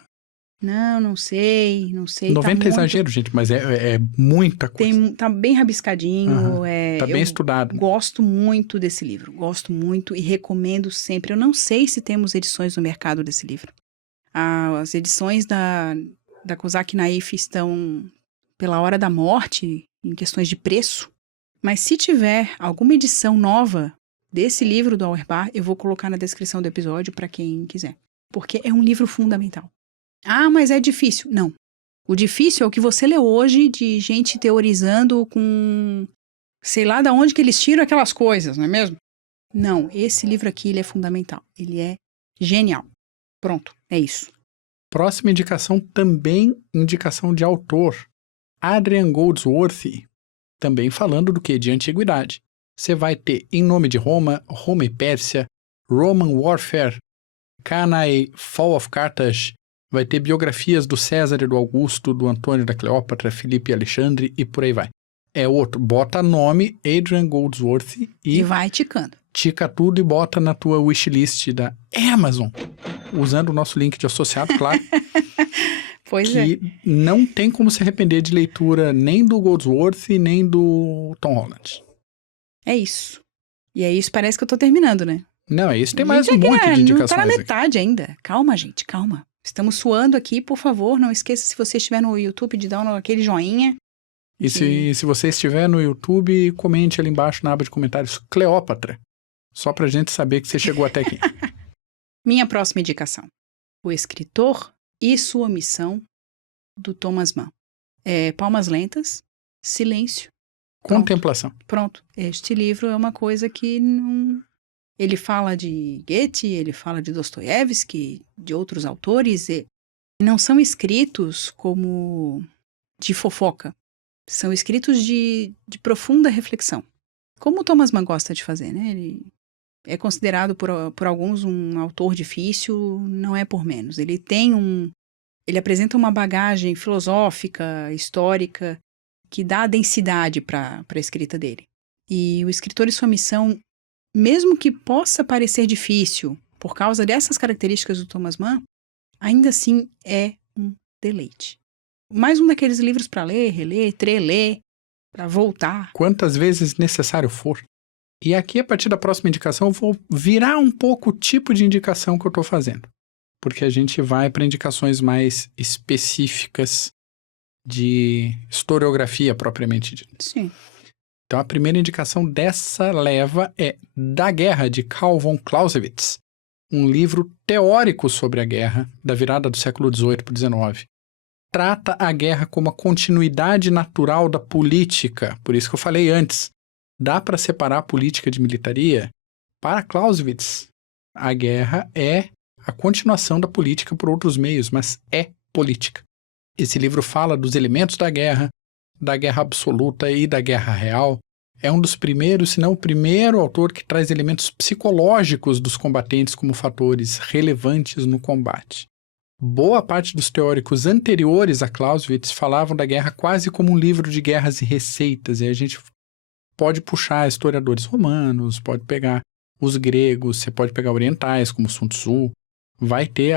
Não sei. 90 é exagero, gente, mas é muita coisa. Tá bem rabiscadinho. Tá bem estudado. Gosto muito desse livro. Gosto muito e recomendo sempre. Eu não sei se temos edições no mercado desse livro. As edições da Kozak Naif estão pela hora da morte, em questões de preço. Mas se tiver alguma edição nova desse livro do Auerbach, eu vou colocar na descrição do episódio para quem quiser. Porque é um livro fundamental. Mas é difícil. Não. O difícil é o que você lê hoje de gente teorizando com... sei lá de onde que eles tiram aquelas coisas, não é mesmo? Não, esse livro aqui ele é fundamental. Ele é genial. Pronto, é isso. Próxima indicação, também indicação de autor. Adrian Goldsworthy. Também falando do que? De antiguidade. Você vai ter Em Nome de Roma, Roma e Pérsia, Roman Warfare, Cana e Fall of Carthage. Vai ter biografias do César e do Augusto, do Antônio e da Cleópatra, Filipe e Alexandre e por aí vai. É outro. Bota nome Adrian Goldsworthy e vai ticando. Tica tudo e bota na tua wishlist da Amazon. Usando o nosso link de associado, claro. Pois é. que não tem como se arrepender de leitura nem do Goldsworth nem do Tom Holland. É isso. E é isso, parece que eu tô terminando, né? Não, é isso. Tem A mais gente um monte de não tá na indicações aqui. metade ainda. Calma, gente, calma. Estamos suando aqui, por favor, não esqueça, se você estiver no YouTube, de dar aquele joinha. E se você estiver no YouTube, comente ali embaixo na aba de comentários Cleópatra. Só pra gente saber que você chegou até aqui. Minha próxima indicação. O Escritor e Sua Missão, do Thomas Mann. Palmas lentas, silêncio. Contemplação. Pronto. Este livro é uma coisa que não... Ele fala de Goethe, ele fala de Dostoiévski, de outros autores, e não são escritos como de fofoca. São escritos de profunda reflexão. Como o Thomas Mann gosta de fazer, né? Ele é considerado por alguns um autor difícil, não é por menos. Ele apresenta uma bagagem filosófica, histórica, que dá densidade para a escrita dele. E o Escritor e Sua Missão, mesmo que possa parecer difícil por causa dessas características do Thomas Mann, ainda assim é um deleite. Mais um daqueles livros para ler, reler, treler, para voltar. Quantas vezes necessário for. E aqui, a partir da próxima indicação, eu vou virar um pouco o tipo de indicação que eu estou fazendo. Porque a gente vai para indicações mais específicas de historiografia propriamente dita. Sim. Então, a primeira indicação dessa leva é Da Guerra, de Karl von Clausewitz, um livro teórico sobre a guerra, da virada do século XVIII para o XIX. Trata a guerra como a continuidade natural da política, por isso que eu falei antes. Dá para separar a política de militaria? Para Clausewitz, a guerra é a continuação da política por outros meios, mas é política. Esse livro fala dos elementos da guerra absoluta e da guerra real. É um dos primeiros, se não o primeiro autor que traz elementos psicológicos dos combatentes como fatores relevantes no combate. Boa parte dos teóricos anteriores a Clausewitz falavam da guerra quase como um livro de guerras e receitas, e a gente pode puxar historiadores romanos, pode pegar os gregos, você pode pegar orientais como Sun Tzu, vai ter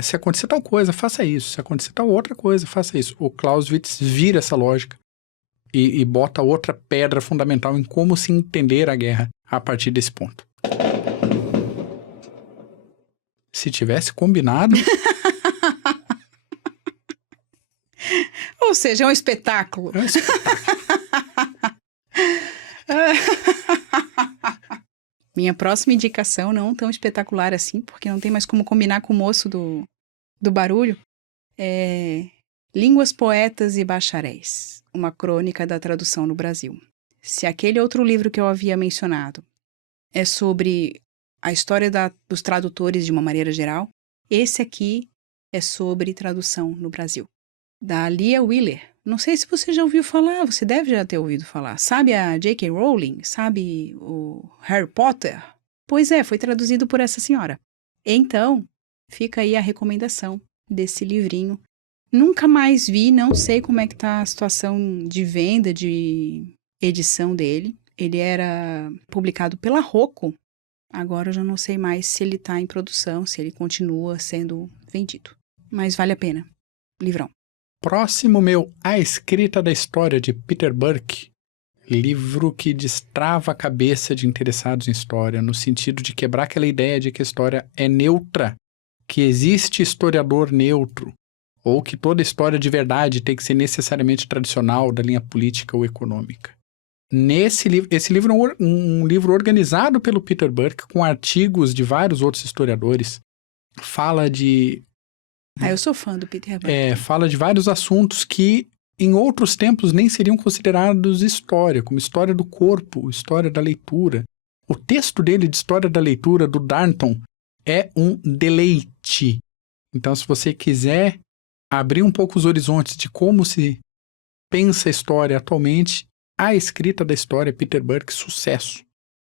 se acontecer tal coisa, faça isso, se acontecer tal outra coisa, faça isso. O Clausewitz vira essa lógica e bota outra pedra fundamental em como se entender a guerra a partir desse ponto. Se tivesse combinado... Ou seja, é um espetáculo. É um espetáculo. Minha próxima indicação, não tão espetacular assim, porque não tem mais como combinar com o moço do barulho, é Línguas, Poetas e Bacharéis, uma crônica da tradução no Brasil. Se aquele outro livro que eu havia mencionado é sobre a história dos tradutores de uma maneira geral, esse aqui é sobre tradução no Brasil, da Lia Wheeler. Não sei se você já ouviu falar, você deve já ter ouvido falar. Sabe a J.K. Rowling? Sabe o Harry Potter? Pois é, foi traduzido por essa senhora. Então, fica aí a recomendação desse livrinho. Nunca mais vi, não sei como é que tá a situação de venda, de edição dele. Ele era publicado pela Rocco. Agora eu já não sei mais se ele tá em produção, se ele continua sendo vendido. Mas vale a pena. Livrão. Próximo meu, A Escrita da História, de Peter Burke. Livro que destrava a cabeça de interessados em história, no sentido de quebrar aquela ideia de que a história é neutra, que existe historiador neutro, ou que toda história de verdade tem que ser necessariamente tradicional da linha política ou econômica. Esse livro é um livro organizado pelo Peter Burke, com artigos de vários outros historiadores. Fala de... eu sou fã do Peter Burke. Fala de vários assuntos que em outros tempos nem seriam considerados história, como história do corpo, história da leitura. O texto dele de História da Leitura, do Darnton, é um deleite. Então, se você quiser abrir um pouco os horizontes de como se pensa a história atualmente, A Escrita da História, Peter Burke, sucesso.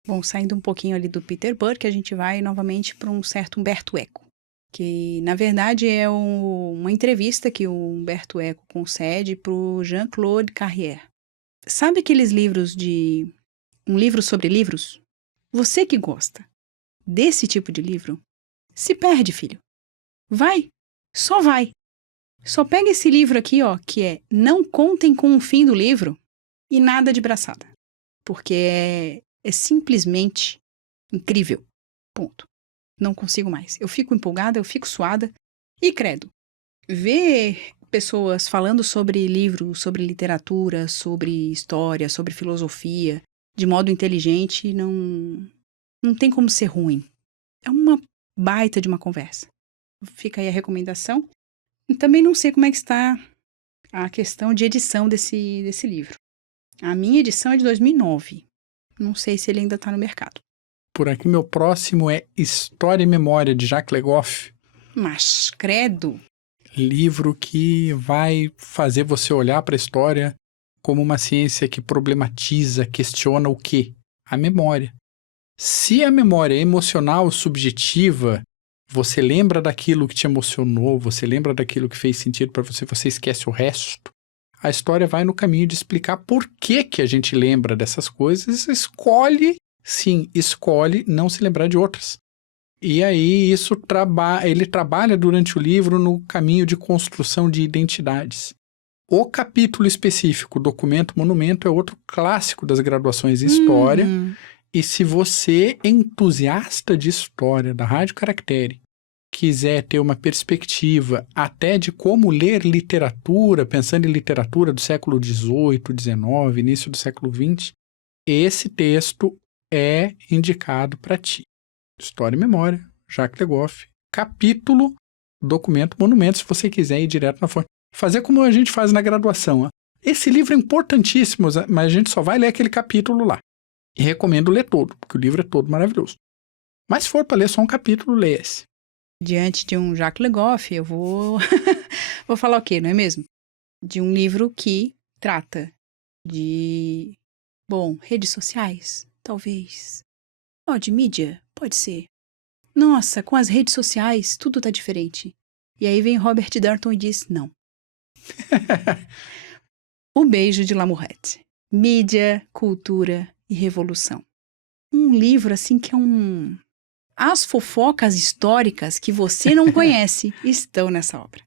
Bom, saindo um pouquinho ali do Peter Burke, a gente vai novamente para um certo Umberto Eco, que na verdade é uma entrevista que o Umberto Eco concede para o Jean-Claude Carrière. Sabe aqueles livros de um livro sobre livros? Você que gosta desse tipo de livro, se perde, filho. Vai, só vai. Só pega esse livro aqui, ó, que é Não Contem com o Fim do Livro e nada de braçada. Porque é simplesmente incrível. Ponto. Não consigo mais. Eu fico empolgada, eu fico suada. E credo, ver pessoas falando sobre livros, sobre literatura, sobre história, sobre filosofia, de modo inteligente, não tem como ser ruim. É uma baita de uma conversa. Fica aí a recomendação. E também não sei como é que está a questão de edição desse livro. A minha edição é de 2009. Não sei se ele ainda está no mercado. Por aqui, meu próximo é História e Memória, de Jacques Le Goff. Mas, credo! Livro que vai fazer você olhar para a história como uma ciência que problematiza, questiona o quê? A memória. Se a memória é emocional, subjetiva, você lembra daquilo que te emocionou, você lembra daquilo que fez sentido para você, você esquece o resto. A história vai no caminho de explicar por que a gente lembra dessas coisas, escolhe não se lembrar de outras. E aí ele trabalha durante o livro no caminho de construção de identidades. O capítulo específico, Documento Monumento, é outro clássico das graduações em História. E se você é entusiasta de História, da Rádio Caractere, quiser ter uma perspectiva até de como ler literatura, pensando em literatura do século XVIII, XIX, início do século XX, esse texto é indicado para ti. História e Memória, Jacques Le Goff, capítulo, Documento, Monumento, se você quiser ir direto na fonte. Fazer como a gente faz na graduação. Ó. Esse livro é importantíssimo, mas a gente só vai ler aquele capítulo lá. E recomendo ler todo, porque o livro é todo maravilhoso. Mas se for para ler só um capítulo, leia esse. Diante de um Jacques Le Goff, eu vou falar o quê, não é mesmo? De um livro que trata de, redes sociais, talvez. De mídia, pode ser. Nossa, com as redes sociais, tudo tá diferente. E aí vem Robert Darnton e diz, não. O Beijo de Lamourette. Mídia, cultura e revolução. Um livro assim que é As fofocas históricas que você não conhece estão nessa obra.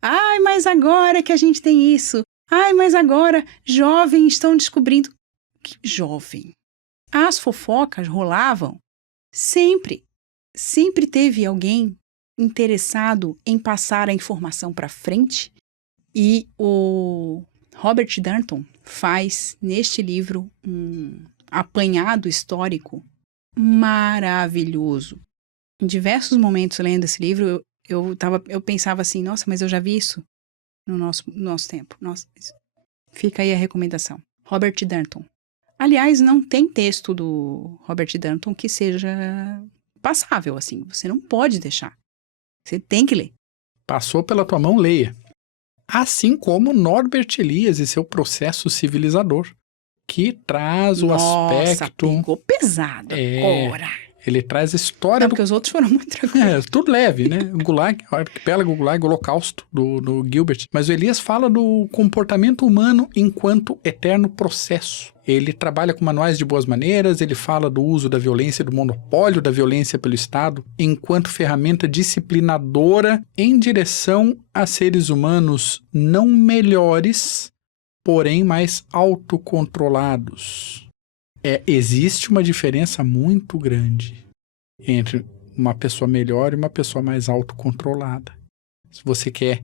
Ai, mas agora que a gente tem isso. Ai, mas agora jovens estão descobrindo. Que jovem? As fofocas rolavam sempre. Sempre teve alguém interessado em passar a informação para frente. E o Robert Darnton faz neste livro um apanhado histórico maravilhoso. Em diversos momentos lendo esse livro, eu pensava assim, nossa, mas eu já vi isso no nosso tempo. Nossa, fica aí a recomendação. Robert Darnton. Aliás, não tem texto do Robert Darnton que seja passável, assim. Você não pode deixar. Você tem que ler. Passou pela tua mão, leia. Assim como Norbert Elias e seu processo civilizador, que traz o aspecto... Nossa, pegou pesado agora. Ele traz a história porque os outros foram muito tranquilos. Tudo leve, né? O Gulag, o arquipélago Gulag, o Holocausto do Gilbert. Mas o Elias fala do comportamento humano enquanto eterno processo. Ele trabalha com manuais de boas maneiras, ele fala do uso da violência, do monopólio da violência pelo Estado, enquanto ferramenta disciplinadora em direção a seres humanos não melhores, porém mais autocontrolados. Existe uma diferença muito grande entre uma pessoa melhor e uma pessoa mais autocontrolada. Se você quer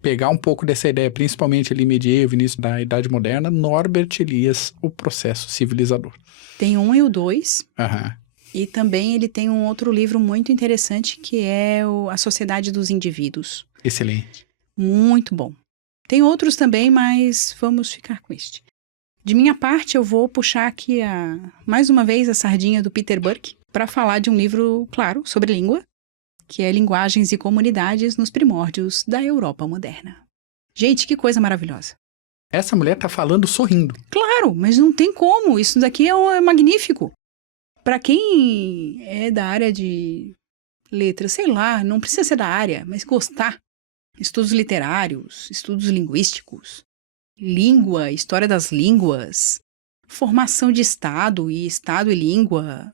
pegar um pouco dessa ideia, principalmente ali medieval, início da Idade Moderna, Norbert Elias, o processo civilizador. Tem 1 e o 2. Uhum. E também ele tem um outro livro muito interessante que é A Sociedade dos Indivíduos. Excelente. Muito bom. Tem outros também, mas vamos ficar com este. De minha parte, eu vou puxar aqui mais uma vez a sardinha do Peter Burke para falar de um livro, claro, sobre língua, que é Linguagens e Comunidades nos Primórdios da Europa Moderna. Gente, que coisa maravilhosa. Essa mulher tá falando sorrindo. Claro, mas não tem como. Isso daqui é magnífico. Para quem é da área de letras, sei lá, não precisa ser da área, mas gostar. Estudos literários, estudos linguísticos, língua, história das línguas, formação de Estado e língua.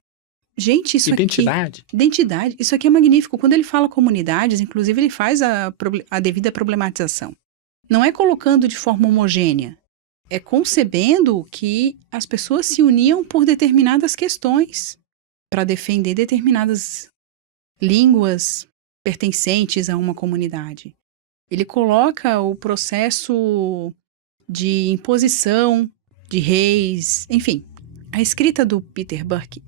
Gente, isso Identidade. aqui... Identidade. Isso aqui é magnífico. Quando ele fala comunidades, inclusive ele faz a devida problematização. Não é colocando de forma homogênea. É concebendo que as pessoas se uniam por determinadas questões para defender determinadas línguas pertencentes a uma comunidade. Ele coloca o processo de imposição de reis, enfim. A escrita do Peter Burke,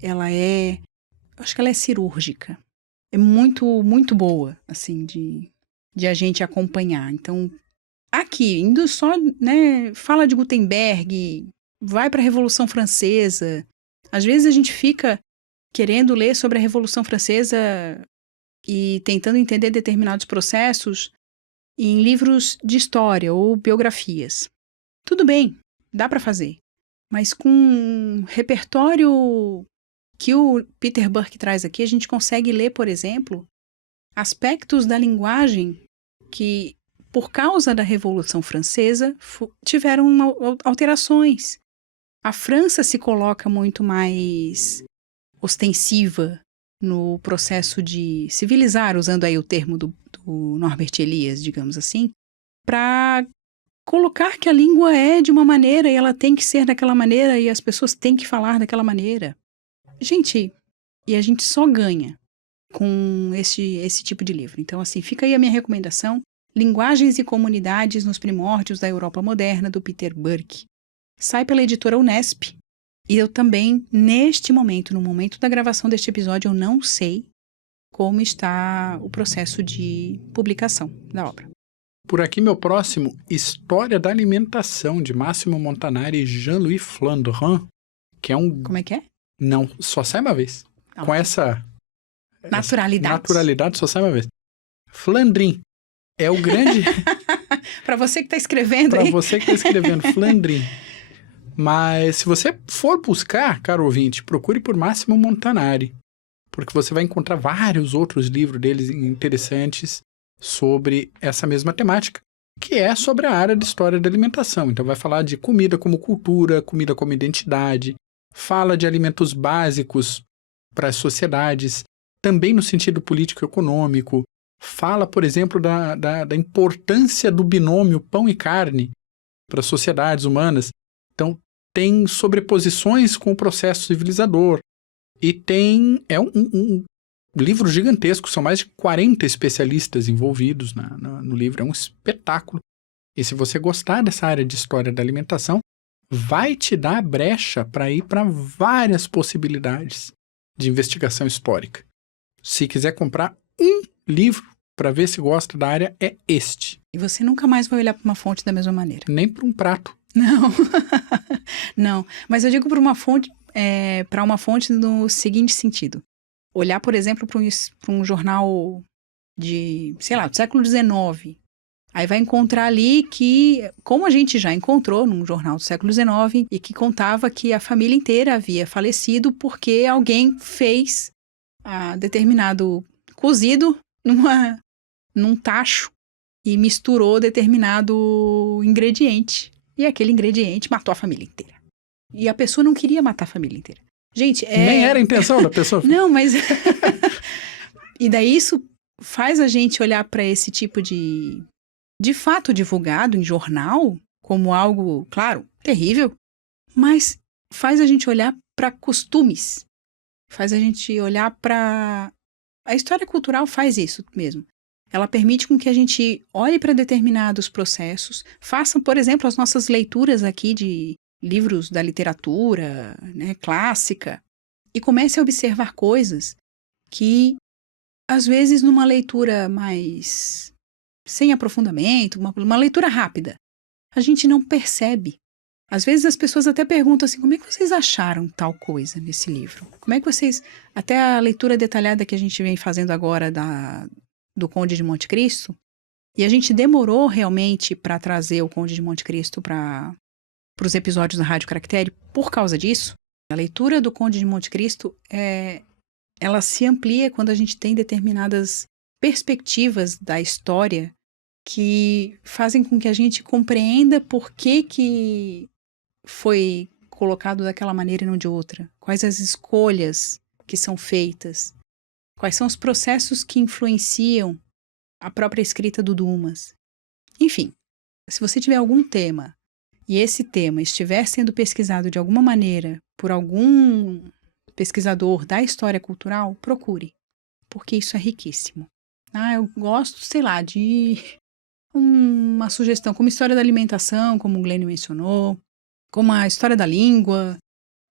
acho que ela é cirúrgica. É muito, muito boa, assim, de a gente acompanhar. Então, aqui, indo só, né, fala de Gutenberg, vai para a Revolução Francesa. Às vezes a gente fica querendo ler sobre a Revolução Francesa e tentando entender determinados processos em livros de história ou biografias. Tudo bem, dá para fazer. Mas com um repertório que o Peter Burke traz aqui, a gente consegue ler, por exemplo, aspectos da linguagem que, por causa da Revolução Francesa, tiveram alterações. A França se coloca muito mais ostensiva no processo de civilizar, usando aí o termo do Norbert Elias, digamos assim, para colocar que a língua é de uma maneira e ela tem que ser daquela maneira e as pessoas têm que falar daquela maneira. Gente, e a gente só ganha com esse tipo de livro. Então, assim, fica aí a minha recomendação. Linguagens e Comunidades nos Primórdios da Europa Moderna, do Peter Burke. Sai pela editora Unesp. E eu também, neste momento, no momento da gravação deste episódio, eu não sei como está o processo de publicação da obra. Por aqui, meu próximo, História da Alimentação, de Máximo Montanari e Jean-Louis Flandrin, que é um... Como é que é? Não, só sai uma vez. Ah, Com essa... Naturalidade, só sai uma vez. Flandrin é o grande... Para você que está escrevendo aí. Para você que está escrevendo, Flandrin. Mas se você for buscar, caro ouvinte, procure por Máximo Montanari, porque você vai encontrar vários outros livros deles interessantes sobre essa mesma temática, que é sobre a área de história da alimentação. Então vai falar de comida como cultura, comida como identidade, fala de alimentos básicos para as sociedades, também no sentido político-econômico, fala, por exemplo, da importância do binômio pão e carne para as sociedades humanas. Então, tem sobreposições com o processo civilizador. E é um livro gigantesco, são mais de 40 especialistas envolvidos no livro, é um espetáculo. E se você gostar dessa área de história da alimentação, vai te dar brecha para ir para várias possibilidades de investigação histórica. Se quiser comprar um livro para ver se gosta da área, é este. E você nunca mais vai olhar para uma fonte da mesma maneira. Nem para um prato. Não, não. Mas eu digo para uma fonte no seguinte sentido. Olhar, por exemplo, para um jornal de, sei lá, do século XIX. Aí vai encontrar ali que, como a gente já encontrou num jornal do século XIX, e que contava que a família inteira havia falecido porque alguém fez determinado cozido num tacho e misturou determinado ingrediente. E aquele ingrediente matou a família inteira. E a pessoa não queria matar a família inteira. Gente, Nem era a intenção da pessoa. Não, mas... E daí isso faz a gente olhar para esse tipo de fato divulgado em jornal como algo, claro, terrível, mas faz a gente olhar para costumes. Faz a gente olhar para... A história cultural faz isso mesmo. Ela permite com que a gente olhe para determinados processos, façam, por exemplo, as nossas leituras aqui de livros da literatura, né, clássica, e comece a observar coisas que, às vezes, numa leitura mais sem aprofundamento, uma leitura rápida, a gente não percebe. Às vezes as pessoas até perguntam assim, como é que vocês acharam tal coisa nesse livro? Como é que vocês... Até a leitura detalhada que a gente vem fazendo agora do Conde de Monte Cristo, e a gente demorou realmente para trazer o Conde de Monte Cristo para os episódios da Rádio Caractere por causa disso. A leitura do Conde de Monte Cristo, ela se amplia quando a gente tem determinadas perspectivas da história que fazem com que a gente compreenda por que foi colocado daquela maneira e não de outra. Quais as escolhas que são feitas, quais são os processos que influenciam a própria escrita do Dumas. Enfim, se você tiver algum tema e esse tema estiver sendo pesquisado de alguma maneira por algum pesquisador da história cultural, procure, porque isso é riquíssimo. Eu gosto, sei lá, de uma sugestão como história da alimentação, como o Glênio mencionou, como a história da língua,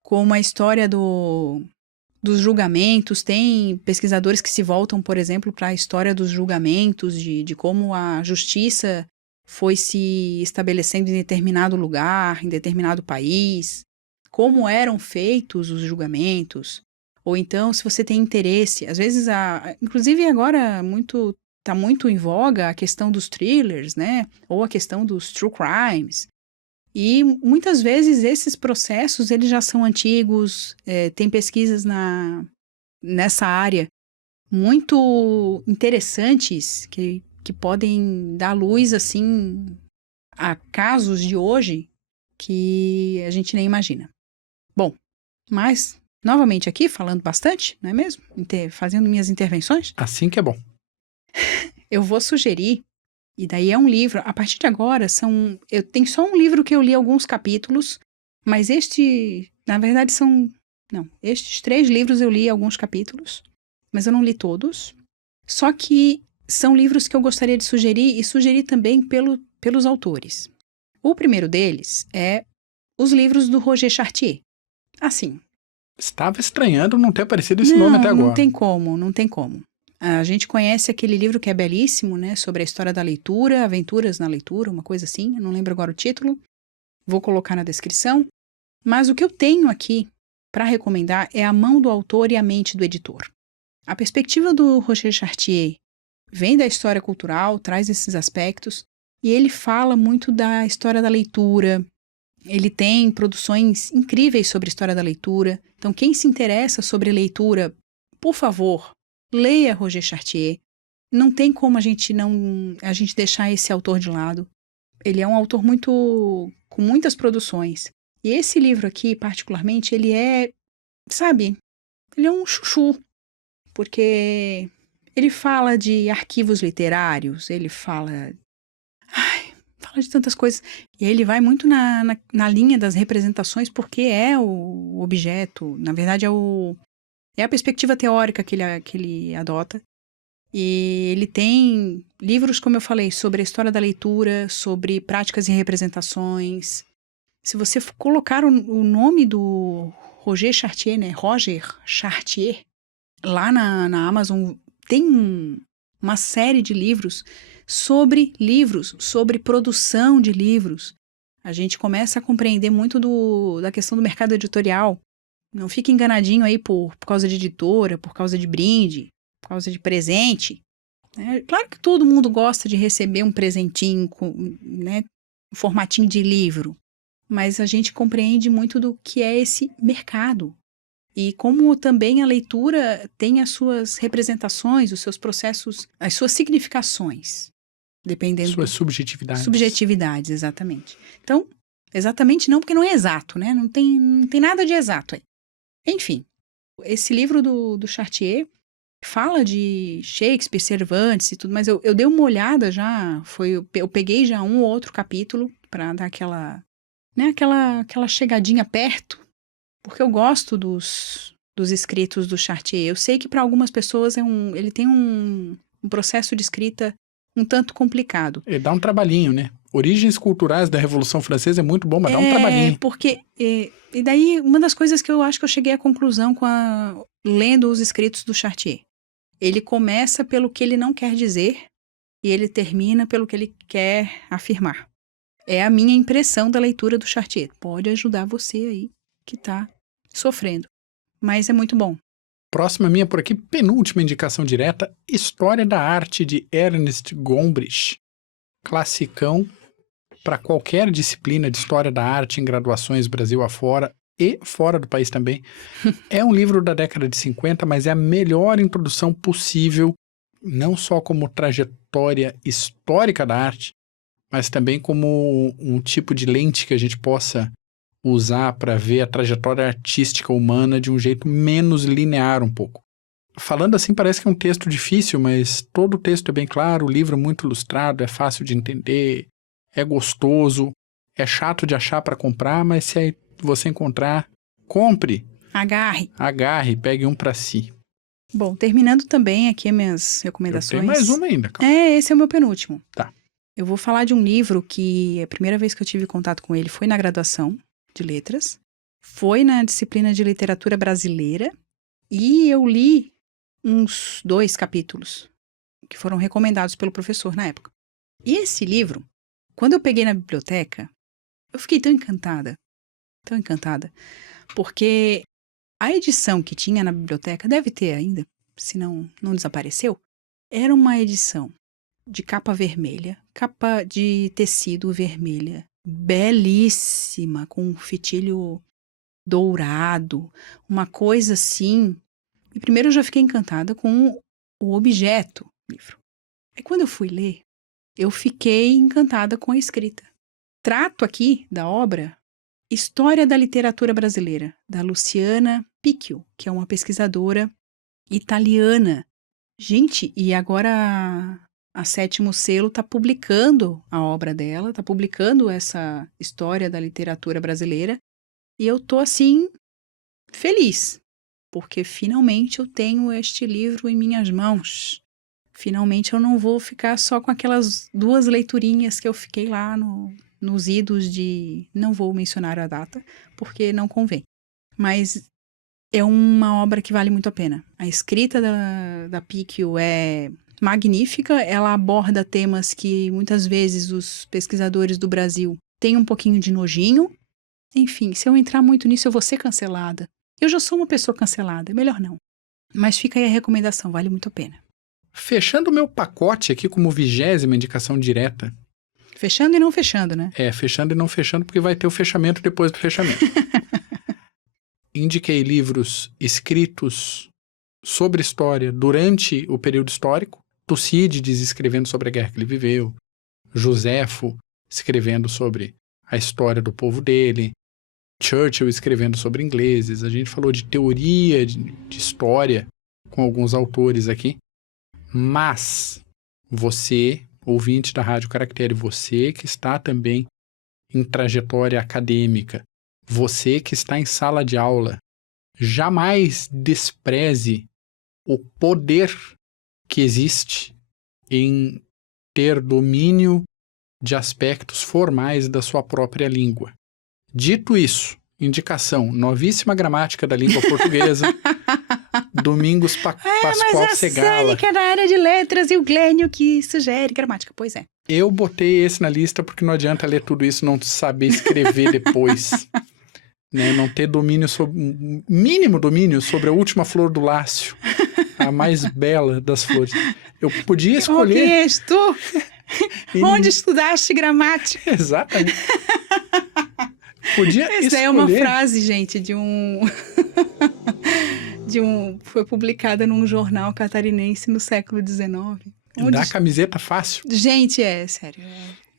como a história dos julgamentos. Tem pesquisadores que se voltam, por exemplo, para a história dos julgamentos, de como a justiça foi se estabelecendo em determinado lugar, em determinado país, como eram feitos os julgamentos. Ou então, se você tem interesse, às vezes, inclusive agora está muito em voga a questão dos thrillers, né? Ou a questão dos true crimes. E muitas vezes esses processos eles já são antigos, tem pesquisas nessa área muito interessantes que podem dar luz assim a casos de hoje que a gente nem imagina. Bom, mas novamente aqui falando bastante, não é mesmo? Fazendo minhas intervenções. Assim que é bom. Eu vou sugerir. E daí é um livro, a partir de agora eu tenho só um livro que eu li alguns capítulos, mas na verdade estes 3 livros eu li alguns capítulos, mas eu não li todos. Só que são livros que eu gostaria de sugerir e sugerir também pelos autores. O primeiro deles é os livros do Roger Chartier. Assim. Estava estranhando não ter aparecido esse nome até agora. Não tem como. A gente conhece aquele livro que é belíssimo, né? Sobre a história da leitura, Aventuras na Leitura, uma coisa assim. Eu não lembro agora o título. Vou colocar na descrição. Mas o que eu tenho aqui para recomendar é A Mão do Autor e a Mente do Editor. A perspectiva do Roger Chartier vem da história cultural, traz esses aspectos, e ele fala muito da história da leitura. Ele tem produções incríveis sobre a história da leitura. Então, quem se interessa sobre leitura, por favor, leia Roger Chartier. Não tem como a gente deixar esse autor de lado. Ele é um autor com muitas produções. E esse livro aqui, particularmente, ele é um chuchu. Porque ele fala de arquivos literários, ele fala de tantas coisas. E ele vai muito na linha das representações, porque é o objeto, na verdade é a perspectiva teórica que ele adota. E ele tem livros, como eu falei, sobre a história da leitura, sobre práticas e representações. Se você colocar o nome do Roger Chartier, né? Roger Chartier, lá na Amazon, tem uma série de livros, sobre produção de livros. A gente começa a compreender muito da questão do mercado editorial. Não fique enganadinho aí por causa de editora, por causa de brinde, por causa de presente. Claro que todo mundo gosta de receber um presentinho, né, um formatinho de livro, mas a gente compreende muito do que é esse mercado. E como também a leitura tem as suas representações, os seus processos, as suas significações, dependendo... Suas subjetividades. Subjetividades, exatamente. Então, exatamente não, porque não é exato, né? Não tem nada de exato aí. Enfim, esse livro do Chartier fala de Shakespeare, Cervantes e tudo, mas eu dei uma olhada já, eu peguei já um ou outro capítulo para dar aquela chegadinha perto, porque eu gosto dos escritos do Chartier. Eu sei que para algumas pessoas ele tem um processo de escrita um tanto complicado. Ele dá um trabalhinho, né? Origens culturais da Revolução Francesa é muito bom, mas dá um trabalhinho. Porque... E daí, uma das coisas que eu acho que eu cheguei à conclusão lendo os escritos do Chartier. Ele começa pelo que ele não quer dizer e ele termina pelo que ele quer afirmar. É a minha impressão da leitura do Chartier. Pode ajudar você aí que está sofrendo. Mas é muito bom. Próxima minha por aqui, penúltima indicação direta, História da Arte de Ernest Gombrich. Classicão para qualquer disciplina de História da Arte em graduações Brasil afora e fora do país também. É um livro da década de 50, mas é a melhor introdução possível, não só como trajetória histórica da arte, mas também como um tipo de lente que a gente possa usar para ver a trajetória artística humana de um jeito menos linear um pouco. Falando assim parece que é um texto difícil, mas todo o texto é bem claro, o livro é muito ilustrado, é fácil de entender, é gostoso, é chato de achar para comprar, mas se aí você encontrar, compre. Agarre, pegue um para si. Bom, terminando também aqui as minhas recomendações. Eu tenho mais uma ainda, calma. Esse é o meu penúltimo. Tá. Eu vou falar de um livro que a primeira vez que eu tive contato com ele foi na graduação de letras, foi na disciplina de literatura brasileira e eu li uns 2 capítulos que foram recomendados pelo professor na época. E esse livro, quando eu peguei na biblioteca, eu fiquei tão encantada, porque a edição que tinha na biblioteca, deve ter ainda, se não desapareceu, era uma edição de capa vermelha, capa de tecido vermelha, belíssima, com um fitilho dourado, uma coisa assim. E primeiro eu já fiquei encantada com o objeto do livro. Aí quando eu fui ler, eu fiquei encantada com a escrita. Trato aqui da obra História da Literatura Brasileira, da Luciana Picchio, que é uma pesquisadora italiana. Gente, e agora a Sétimo Selo está publicando a obra dela, está publicando essa História da Literatura Brasileira, e eu tô assim, feliz, porque finalmente eu tenho este livro em minhas mãos. Finalmente eu não vou ficar só com aquelas 2 leiturinhas que eu fiquei lá nos idos de... Não vou mencionar a data, porque não convém. Mas é uma obra que vale muito a pena. A escrita da Picchio é magnífica, ela aborda temas que muitas vezes os pesquisadores do Brasil têm um pouquinho de nojinho. Enfim, se eu entrar muito nisso eu vou ser cancelada. Eu já sou uma pessoa cancelada, é melhor não. Mas fica aí a recomendação, vale muito a pena. Fechando o meu pacote aqui como 20ª indicação direta. Fechando e não fechando, né? Fechando e não fechando, porque vai ter o fechamento depois do fechamento. Indiquei livros escritos sobre história durante o período histórico. Tucídides escrevendo sobre a guerra que ele viveu. Joséfo escrevendo sobre a história do povo dele. Churchill escrevendo sobre ingleses. A gente falou de teoria, de história com alguns autores aqui. Mas você, ouvinte da Rádio Caractere, você que está também em trajetória acadêmica, você que está em sala de aula, jamais despreze o poder que existe em ter domínio de aspectos formais da sua própria língua. Dito isso, indicação, novíssima gramática da língua portuguesa, Domingos Pascoal Segala. Mas a que é da área de letras e o Glênio que sugere gramática, pois é. Eu botei esse na lista porque não adianta ler tudo isso e não saber escrever depois. Né? Não ter domínio sobre, mínimo domínio sobre a última flor do Lácio, a mais bela das flores. Eu podia escolher... Quem és tu? Onde estudaste gramática? Exatamente. Podia Essa escolher... é uma frase, gente, de um... Foi publicada num jornal catarinense no século XIX. Da camiseta fácil. Gente, sério.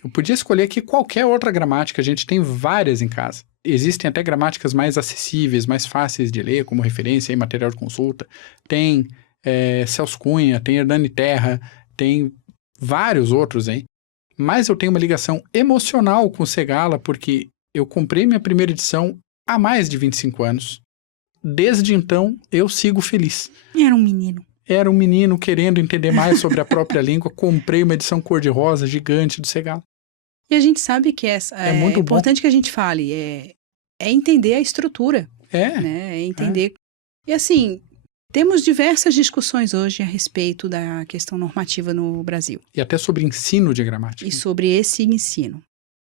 Eu podia escolher aqui qualquer outra gramática, a gente tem várias em casa. Existem até gramáticas mais acessíveis, mais fáceis de ler, como referência em material de consulta. Tem Celso Cunha, tem Hernani Terra, tem vários outros, hein? Mas eu tenho uma ligação emocional com o Segala, porque eu comprei minha primeira edição há mais de 25 anos. Desde então, eu sigo feliz. Era um menino querendo entender mais sobre a própria língua. Comprei uma edição cor-de-rosa gigante do Segala. E a gente sabe que é muito importante que a gente fale. É entender a estrutura. Né? É entender. E assim, temos diversas discussões hoje a respeito da questão normativa no Brasil. E até sobre ensino de gramática. E sobre esse ensino.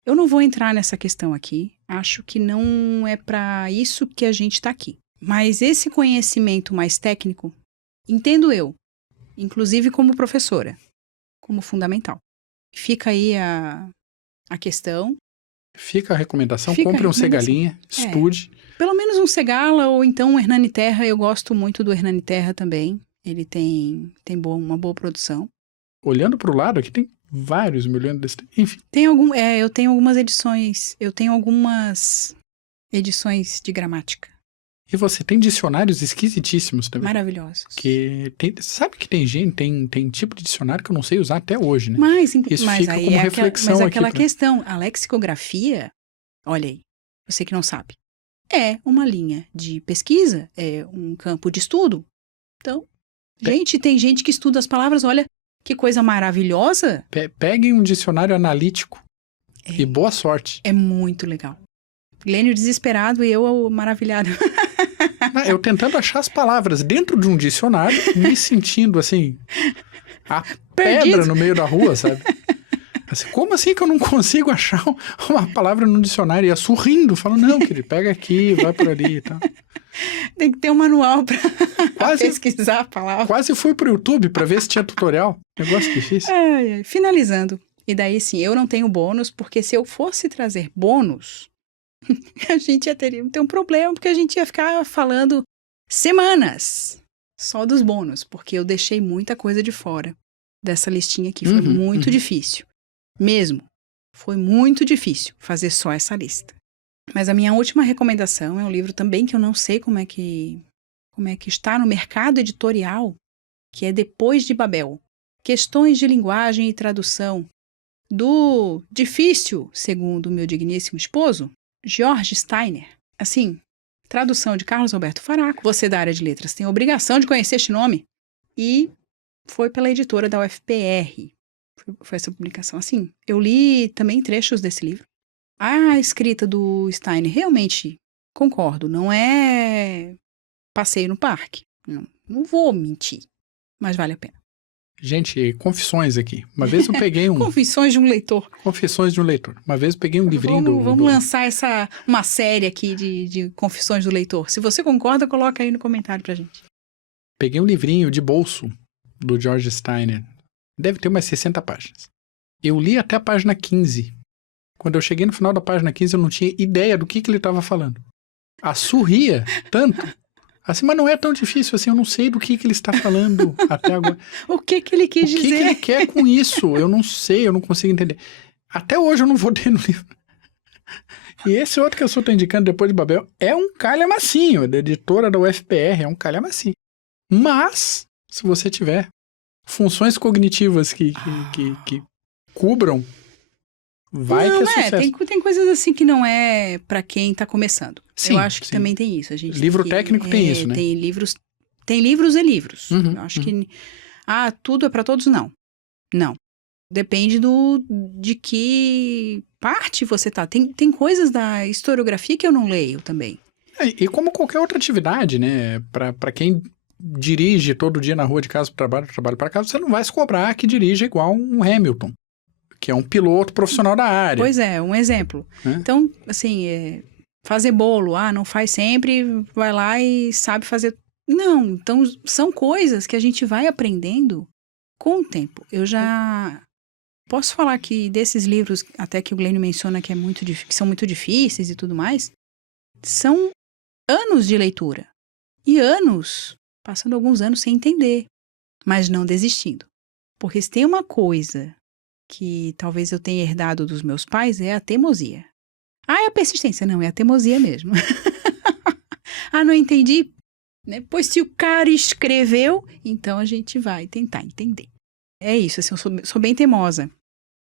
Eu não vou entrar nessa questão aqui. Acho que não é para isso que a gente está aqui. Mas esse conhecimento mais técnico, entendo eu, inclusive como professora, como fundamental. Fica aí a questão. Fica a recomendação, compre um Segalinha, estude. Pelo menos um Segala ou então um Hernani Terra, eu gosto muito do Hernani Terra também. Ele tem uma boa produção. Olhando para o lado, aqui tem vários, me olhando desse... Enfim. Eu tenho algumas edições, eu tenho algumas Edições de gramática. E você tem dicionários esquisitíssimos também. Maravilhosos. Sabe que tem gente, tem tipo de dicionário que eu não sei usar até hoje, né? Mas fica aí como é reflexão mas aqui aquela pra- questão, a lexicografia, olha aí, você que não sabe, é uma linha de pesquisa, é um campo de estudo. Então, tem gente que estuda as palavras, olha que coisa maravilhosa. Peguem um dicionário analítico e boa sorte. É muito legal. Glênio desesperado e eu maravilhada. Eu tentando achar as palavras dentro de um dicionário, me sentindo assim, a pedra Perdido. no meio da rua, sabe? Assim, como assim que eu não consigo achar uma palavra no dicionário? E ia sorrindo, falando, não, querido, pega aqui, vai por ali e tal. Tem que ter um manual para Quase- pesquisar a palavra. Quase fui pro YouTube pra ver se tinha tutorial. Negócio difícil. Ai, ai. Finalizando. E daí, sim, eu não tenho bônus, porque se eu fosse trazer bônus, a gente ia ter um problema, porque a gente ia ficar falando semanas só dos bônus, porque eu deixei muita coisa de fora dessa listinha aqui. Foi muito difícil. Mesmo. Foi muito difícil fazer só essa lista. Mas a minha última recomendação é um livro também que eu não sei como é que está no mercado editorial, que é Depois de Babel. Questões de linguagem e tradução do difícil, segundo o meu digníssimo esposo, George Steiner. Assim, tradução de Carlos Alberto Faraco. Você da área de letras tem a obrigação de conhecer este nome. E foi pela editora da UFPR. Foi essa publicação. Assim, eu li também trechos desse livro. A escrita do Steiner, realmente, concordo, não é passeio no parque. Não vou mentir, mas vale a pena. Gente, confissões aqui. Uma vez eu peguei Confissões de um leitor. Confissões de um leitor. Uma vez eu peguei um livrinho Vamos lançar uma série aqui de confissões do leitor. Se você concorda, coloca aí no comentário pra gente. Peguei um livrinho de bolso do George Steiner. Deve ter umas 60 páginas. Eu li até a página 15. Quando eu cheguei no final da página 15, eu não tinha ideia do que ele estava falando. Assurria tanto. Assim, mas não é tão difícil assim, eu não sei do que ele está falando até agora. O que ele quis dizer? O que ele quer com isso? Eu não sei, eu não consigo entender. Até hoje eu não vou ler no livro. E esse outro que eu estou indicando, Depois de Babel, é um calhamacinho, da editora da UFPR, é um calhamacinho. Mas, se você tiver funções cognitivas que cubram, vai que é sucesso. Tem coisas assim que não é pra quem tá começando. Sim, eu acho que sim. também tem isso. A gente Livro técnico tem isso, né? Tem livros e livros. Uhum, Eu acho que tudo é pra todos, não. Não. Depende de que parte você tá. Tem coisas da historiografia que eu não leio também. E como qualquer outra atividade, né? Pra quem dirige todo dia na rua de casa para trabalho para casa, você não vai se cobrar que dirige igual um Hamilton, que é um piloto profissional da área. Pois é, um exemplo. Então, assim, fazer bolo, não faz sempre, vai lá e sabe fazer. Não, então são coisas que a gente vai aprendendo com o tempo. Eu já posso falar que desses livros, até que o Glênio menciona que são muito difíceis e tudo mais, são anos de leitura. E passando alguns anos sem entender, mas não desistindo. Porque se tem uma coisa que talvez eu tenha herdado dos meus pais, é a teimosia. É a persistência. Não, é a teimosia mesmo. Não entendi? Pois se o cara escreveu, então a gente vai tentar entender. É isso, assim, eu sou bem teimosa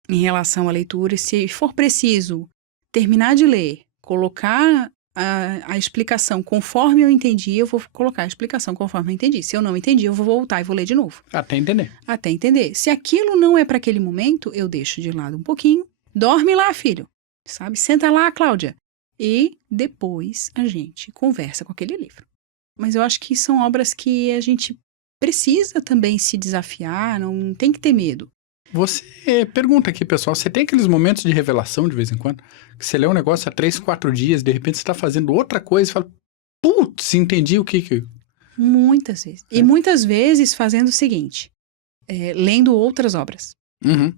em relação à leitura. E se for preciso terminar de ler, colocar a explicação conforme eu entendi, eu vou colocar a explicação conforme eu entendi. Se eu não entendi, eu vou voltar e vou ler de novo. Até entender. Até entender. Se aquilo não é para aquele momento, eu deixo de lado um pouquinho. Dorme lá, filho. Sabe? Senta lá, Cláudia. E depois a gente conversa com aquele livro. Mas eu acho que são obras que a gente precisa também se desafiar, não tem que ter medo. Você pergunta aqui, pessoal, você tem aqueles momentos de revelação de vez em quando? Que você lê um negócio há 3, 4 dias, de repente você está fazendo outra coisa e fala, putz, entendi o que... Muitas vezes. E muitas vezes fazendo o seguinte, lendo outras obras. Uhum.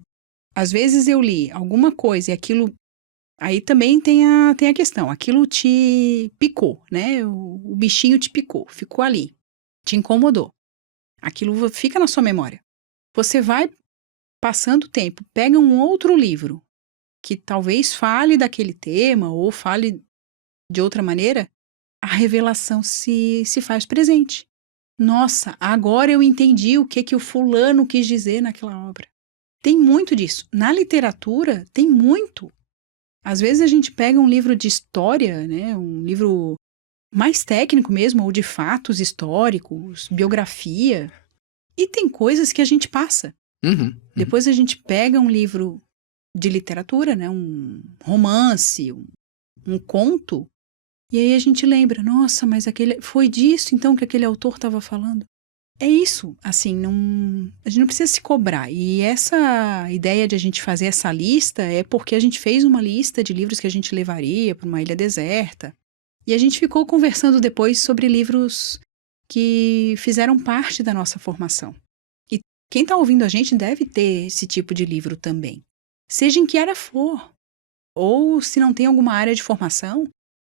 Às vezes eu li alguma coisa e aquilo... Aí também tem a questão, aquilo te picou, né? O bichinho te picou, ficou ali, te incomodou. Aquilo fica na sua memória. Você vai passando o tempo, pega um outro livro que talvez fale daquele tema ou fale de outra maneira, a revelação se faz presente. Nossa, agora eu entendi o que o fulano quis dizer naquela obra. Tem muito disso. Na literatura, tem muito. Às vezes a gente pega um livro de história, né, um livro mais técnico mesmo, ou de fatos históricos, biografia, e tem coisas que a gente passa. Depois a gente pega um livro de literatura, né, um romance, um conto, e aí a gente lembra, nossa, mas foi disso então que aquele autor estava falando? É isso, assim, a gente não precisa se cobrar. E essa ideia de a gente fazer essa lista é porque a gente fez uma lista de livros que a gente levaria para uma ilha deserta. E a gente ficou conversando depois sobre livros que fizeram parte da nossa formação. E quem está ouvindo a gente deve ter esse tipo de livro também. Seja em que área for. Ou se não tem alguma área de formação,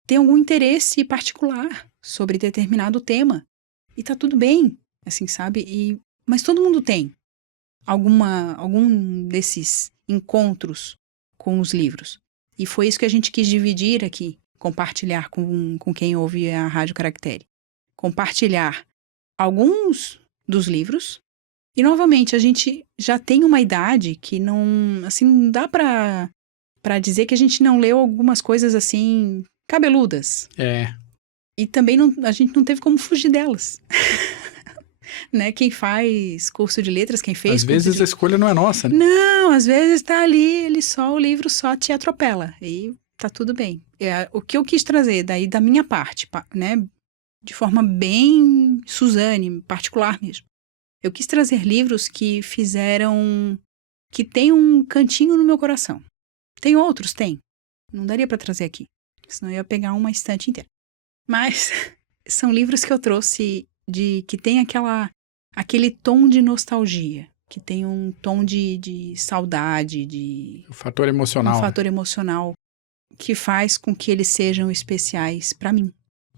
tem algum interesse particular sobre determinado tema. E tá tudo bem, assim, sabe? Mas todo mundo tem algum desses encontros com os livros. E foi isso que a gente quis dividir aqui, compartilhar com quem ouve a Rádio Caractere. Compartilhar alguns dos livros. E, novamente, a gente já tem uma idade que não dá pra dizer que a gente não leu algumas coisas, assim, cabeludas. E também a gente não teve como fugir delas. Né? Quem faz curso de letras, quem fez... Às vezes a escolha não é nossa, né? Não, às vezes tá ali, o livro só te atropela. E tá tudo bem. O que eu quis trazer daí da minha parte, né? De forma bem Suzane, particular mesmo. Eu quis trazer livros que tem um cantinho no meu coração. Tem outros? Tem. Não daria pra trazer aqui. Senão eu ia pegar uma estante inteira. Mas são livros que eu trouxe que tem aquele tom de nostalgia, que tem um tom de saudade, O fator emocional. Um fator emocional que faz com que eles sejam especiais pra mim.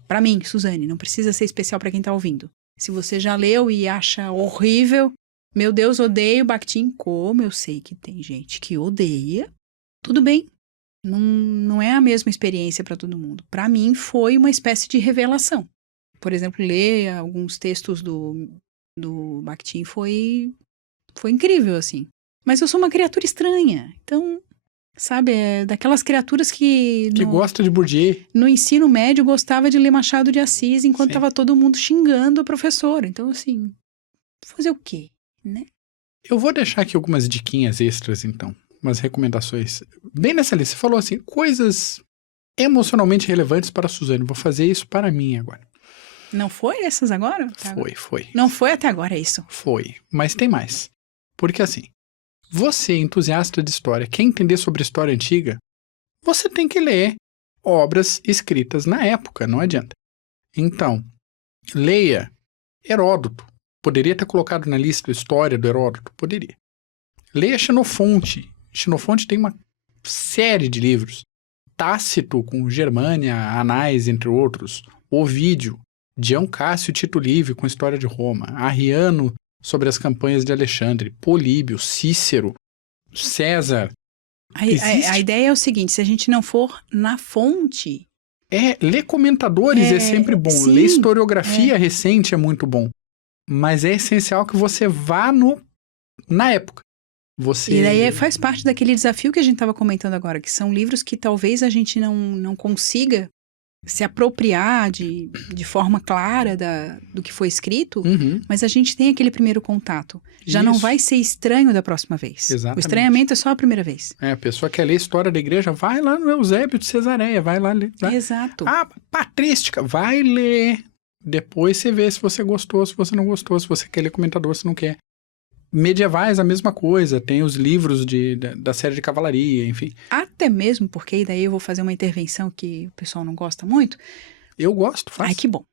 Pra mim, Suzane, não precisa ser especial pra quem tá ouvindo. Se você já leu e acha horrível, meu Deus, odeio Bakhtin, como eu sei que tem gente que odeia, tudo bem. Não é a mesma experiência para todo mundo. Para mim, foi uma espécie de revelação. Por exemplo, ler alguns textos do Bakhtin foi incrível, assim. Mas eu sou uma criatura estranha. Então, sabe, é daquelas criaturas que gosta de Bourdieu. No ensino médio, gostava de ler Machado de Assis enquanto estava todo mundo xingando a professora. Então, assim, fazer o quê, né? Eu vou deixar aqui algumas diquinhas extras, então. Umas recomendações. Bem nessa lista, você falou assim, coisas emocionalmente relevantes para a Suzane. Vou fazer isso para mim agora. Não foi essas agora? Foi. Não foi até agora, é isso? Foi, mas tem mais. Porque assim, você, entusiasta de história, quer entender sobre história antiga, você tem que ler obras escritas na época, não adianta. Então, leia Heródoto. Poderia ter colocado na lista a história do Heródoto? Poderia. Leia Xenofonte. Xenofonte tem uma série de livros. Tácito, com Germânia, Anais, entre outros. Ovídio, Dion Cássio Tito Livio, com História de Roma. Arriano, sobre as campanhas de Alexandre. Políbio, Cícero, César. A ideia é o seguinte, se a gente não for na fonte... ler comentadores é sempre bom. Sim, ler historiografia recente é muito bom. Mas é essencial que você vá na época. E daí faz parte daquele desafio que a gente estava comentando agora, que são livros que talvez a gente não consiga se apropriar de forma clara do que foi escrito, mas a gente tem aquele primeiro contato. Já não vai ser estranho da próxima vez. Exatamente. O estranhamento é só a primeira vez. A pessoa quer ler história da igreja, vai lá no Eusébio de Cesareia, vai lá ler. Vai. Exato. Patrística, vai ler. Depois você vê se você gostou, se você não gostou, se você quer ler comentador, se não quer. Medievais, a mesma coisa. Tem os livros da série de cavalaria, enfim. Até mesmo porque daí eu vou fazer uma intervenção que o pessoal não gosta muito. Eu gosto, faz. Ai, que bom.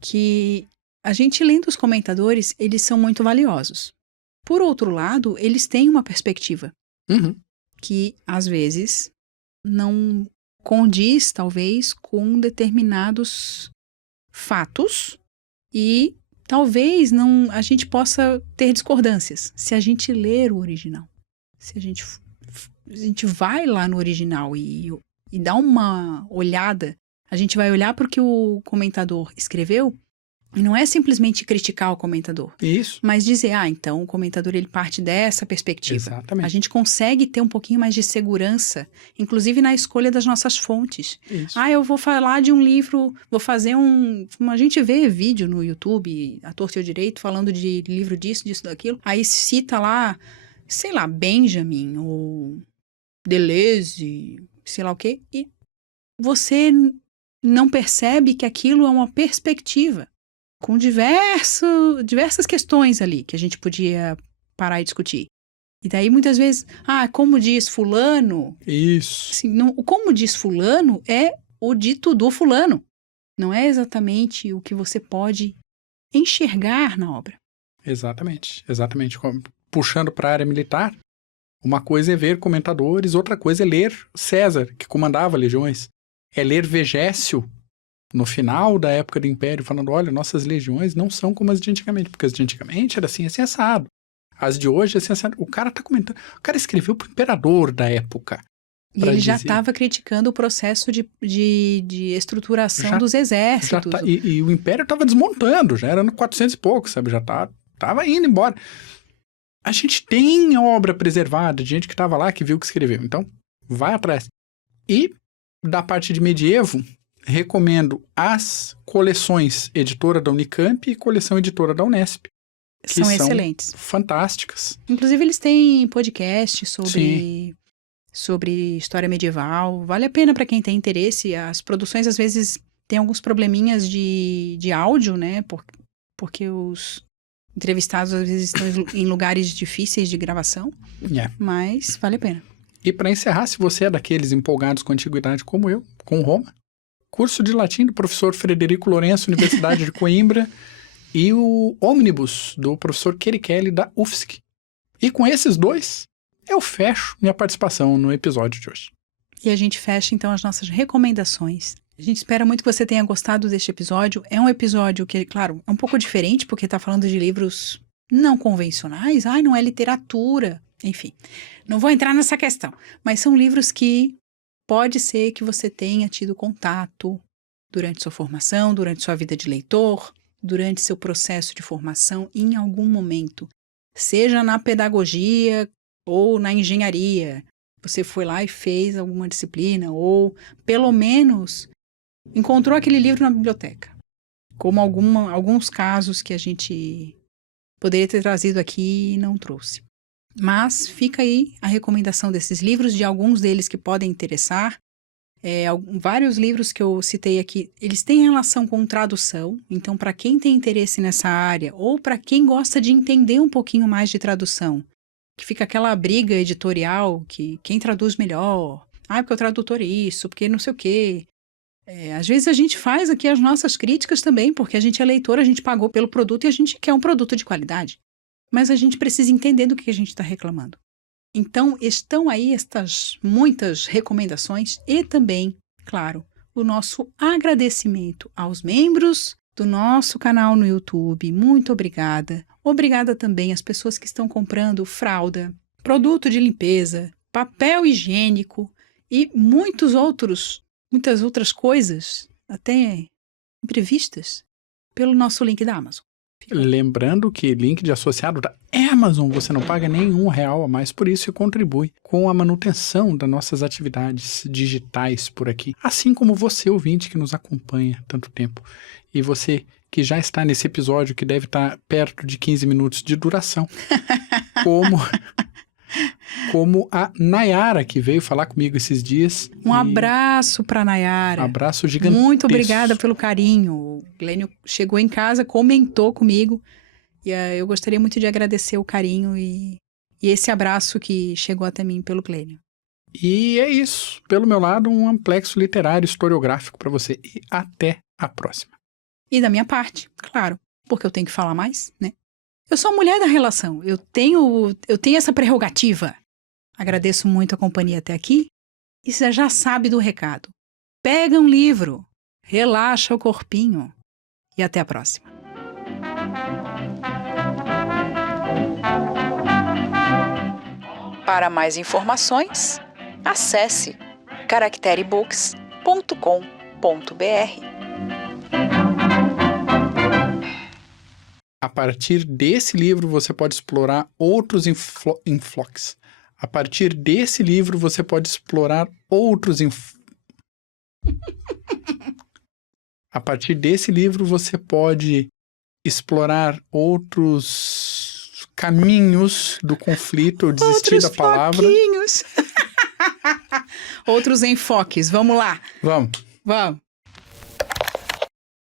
Que a gente lendo os comentadores, eles são muito valiosos. Por outro lado, eles têm uma perspectiva. Que, às vezes, não condiz, talvez, com determinados fatos e... talvez a gente possa ter discordâncias se a gente ler o original. Se a gente vai lá no original e dá uma olhada A gente vai olhar para o que o comentador escreveu e não é simplesmente criticar o comentador, Isso. mas dizer, então o comentador ele parte dessa perspectiva. Exatamente. A gente consegue ter um pouquinho mais de segurança, inclusive na escolha das nossas fontes. Isso. Eu vou falar de um livro, vou fazer a gente vê vídeo no YouTube, à torto e ao direito, falando de livro disso, daquilo. Aí cita lá, sei lá, Benjamin ou Deleuze, sei lá o quê, e você não percebe que aquilo é uma perspectiva com diversas questões ali que a gente podia parar e discutir. E daí, muitas vezes, como diz fulano... Isso. Assim, o como diz fulano é o dito do fulano. Não é exatamente o que você pode enxergar na obra. Exatamente. Puxando para a área militar, uma coisa é ver comentadores, outra coisa é ler César, que comandava legiões. É ler Vegécio, no final da época do Império, falando, olha, nossas legiões não são como as de antigamente, porque as de antigamente era assim assado. As de hoje, assim assado. O cara tá comentando, o cara escreveu pro imperador da época. E ele já estava criticando o processo de estruturação dos exércitos. E o Império estava desmontando, já era no 400 e pouco, sabe? Já tava indo embora. A gente tem a obra preservada de gente que estava lá, que viu o que escreveu. Então, vai atrás. E, da parte de medievo, recomendo as coleções editora da Unicamp e coleção editora da Unesp. São excelentes. Fantásticas. Inclusive, eles têm podcast sobre história medieval. Vale a pena para quem tem interesse. As produções, às vezes, têm alguns probleminhas de áudio, né? Porque os entrevistados, às vezes, estão em lugares difíceis de gravação. Mas vale a pena. E para encerrar, se você é daqueles empolgados com a antiguidade como eu, com Roma, curso de latim do professor Frederico Lourenço, Universidade de Coimbra, e o Ômnibus do professor Kerikeli, da UFSC. E com esses dois, eu fecho minha participação no episódio de hoje. E a gente fecha, então, as nossas recomendações. A gente espera muito que você tenha gostado deste episódio. É um episódio que, claro, é um pouco diferente, porque está falando de livros não convencionais. Não é literatura. Enfim, não vou entrar nessa questão. Mas são livros que pode ser que você tenha tido contato durante sua formação, durante sua vida de leitor, durante seu processo de formação, em algum momento. Seja na pedagogia ou na engenharia. Você foi lá e fez alguma disciplina, ou pelo menos encontrou aquele livro na biblioteca. Como alguns casos que a gente poderia ter trazido aqui e não trouxe. Mas fica aí a recomendação desses livros, de alguns deles que podem interessar. Vários livros que eu citei aqui, eles têm relação com tradução. Então, para quem tem interesse nessa área, ou para quem gosta de entender um pouquinho mais de tradução, que fica aquela briga editorial, que quem traduz melhor, porque o tradutor isso, porque não sei o quê. Às vezes a gente faz aqui as nossas críticas também, porque a gente é leitor, a gente pagou pelo produto e a gente quer um produto de qualidade. Mas a gente precisa entender do que a gente está reclamando. Então, estão aí estas muitas recomendações e também, claro, o nosso agradecimento aos membros do nosso canal no YouTube. Muito obrigada. Obrigada também às pessoas que estão comprando fralda, produto de limpeza, papel higiênico e muitas outras coisas, até imprevistas, pelo nosso link da Amazon. Lembrando que link de associado da Amazon, você não paga nenhum real a mais por isso e contribui com a manutenção das nossas atividades digitais por aqui. Assim como você, ouvinte, que nos acompanha há tanto tempo. E você que já está nesse episódio que deve estar perto de 15 minutos de duração. Como a Nayara, que veio falar comigo esses dias. Um abraço para Nayara. Um abraço gigantesco. Muito obrigada pelo carinho. O Glênio chegou em casa, comentou comigo. E eu gostaria muito de agradecer o carinho e esse abraço que chegou até mim pelo Glênio. E é isso. Pelo meu lado, um amplexo literário historiográfico para você. E até a próxima. E da minha parte, claro, porque eu tenho que falar mais, né? Eu sou a mulher da relação, eu tenho essa prerrogativa. Agradeço muito a companhia até aqui e você já sabe do recado. Pega um livro, relaxa o corpinho e até a próxima. Para mais informações, acesse caracterebooks.com.br. A partir desse livro, você pode explorar outros influx. A partir desse livro, você pode explorar outros A partir desse livro, você pode explorar outros caminhos do conflito, ou desistir da palavra. Floquinhos. Outros enfoques. Vamos lá. Vamos. Vamos.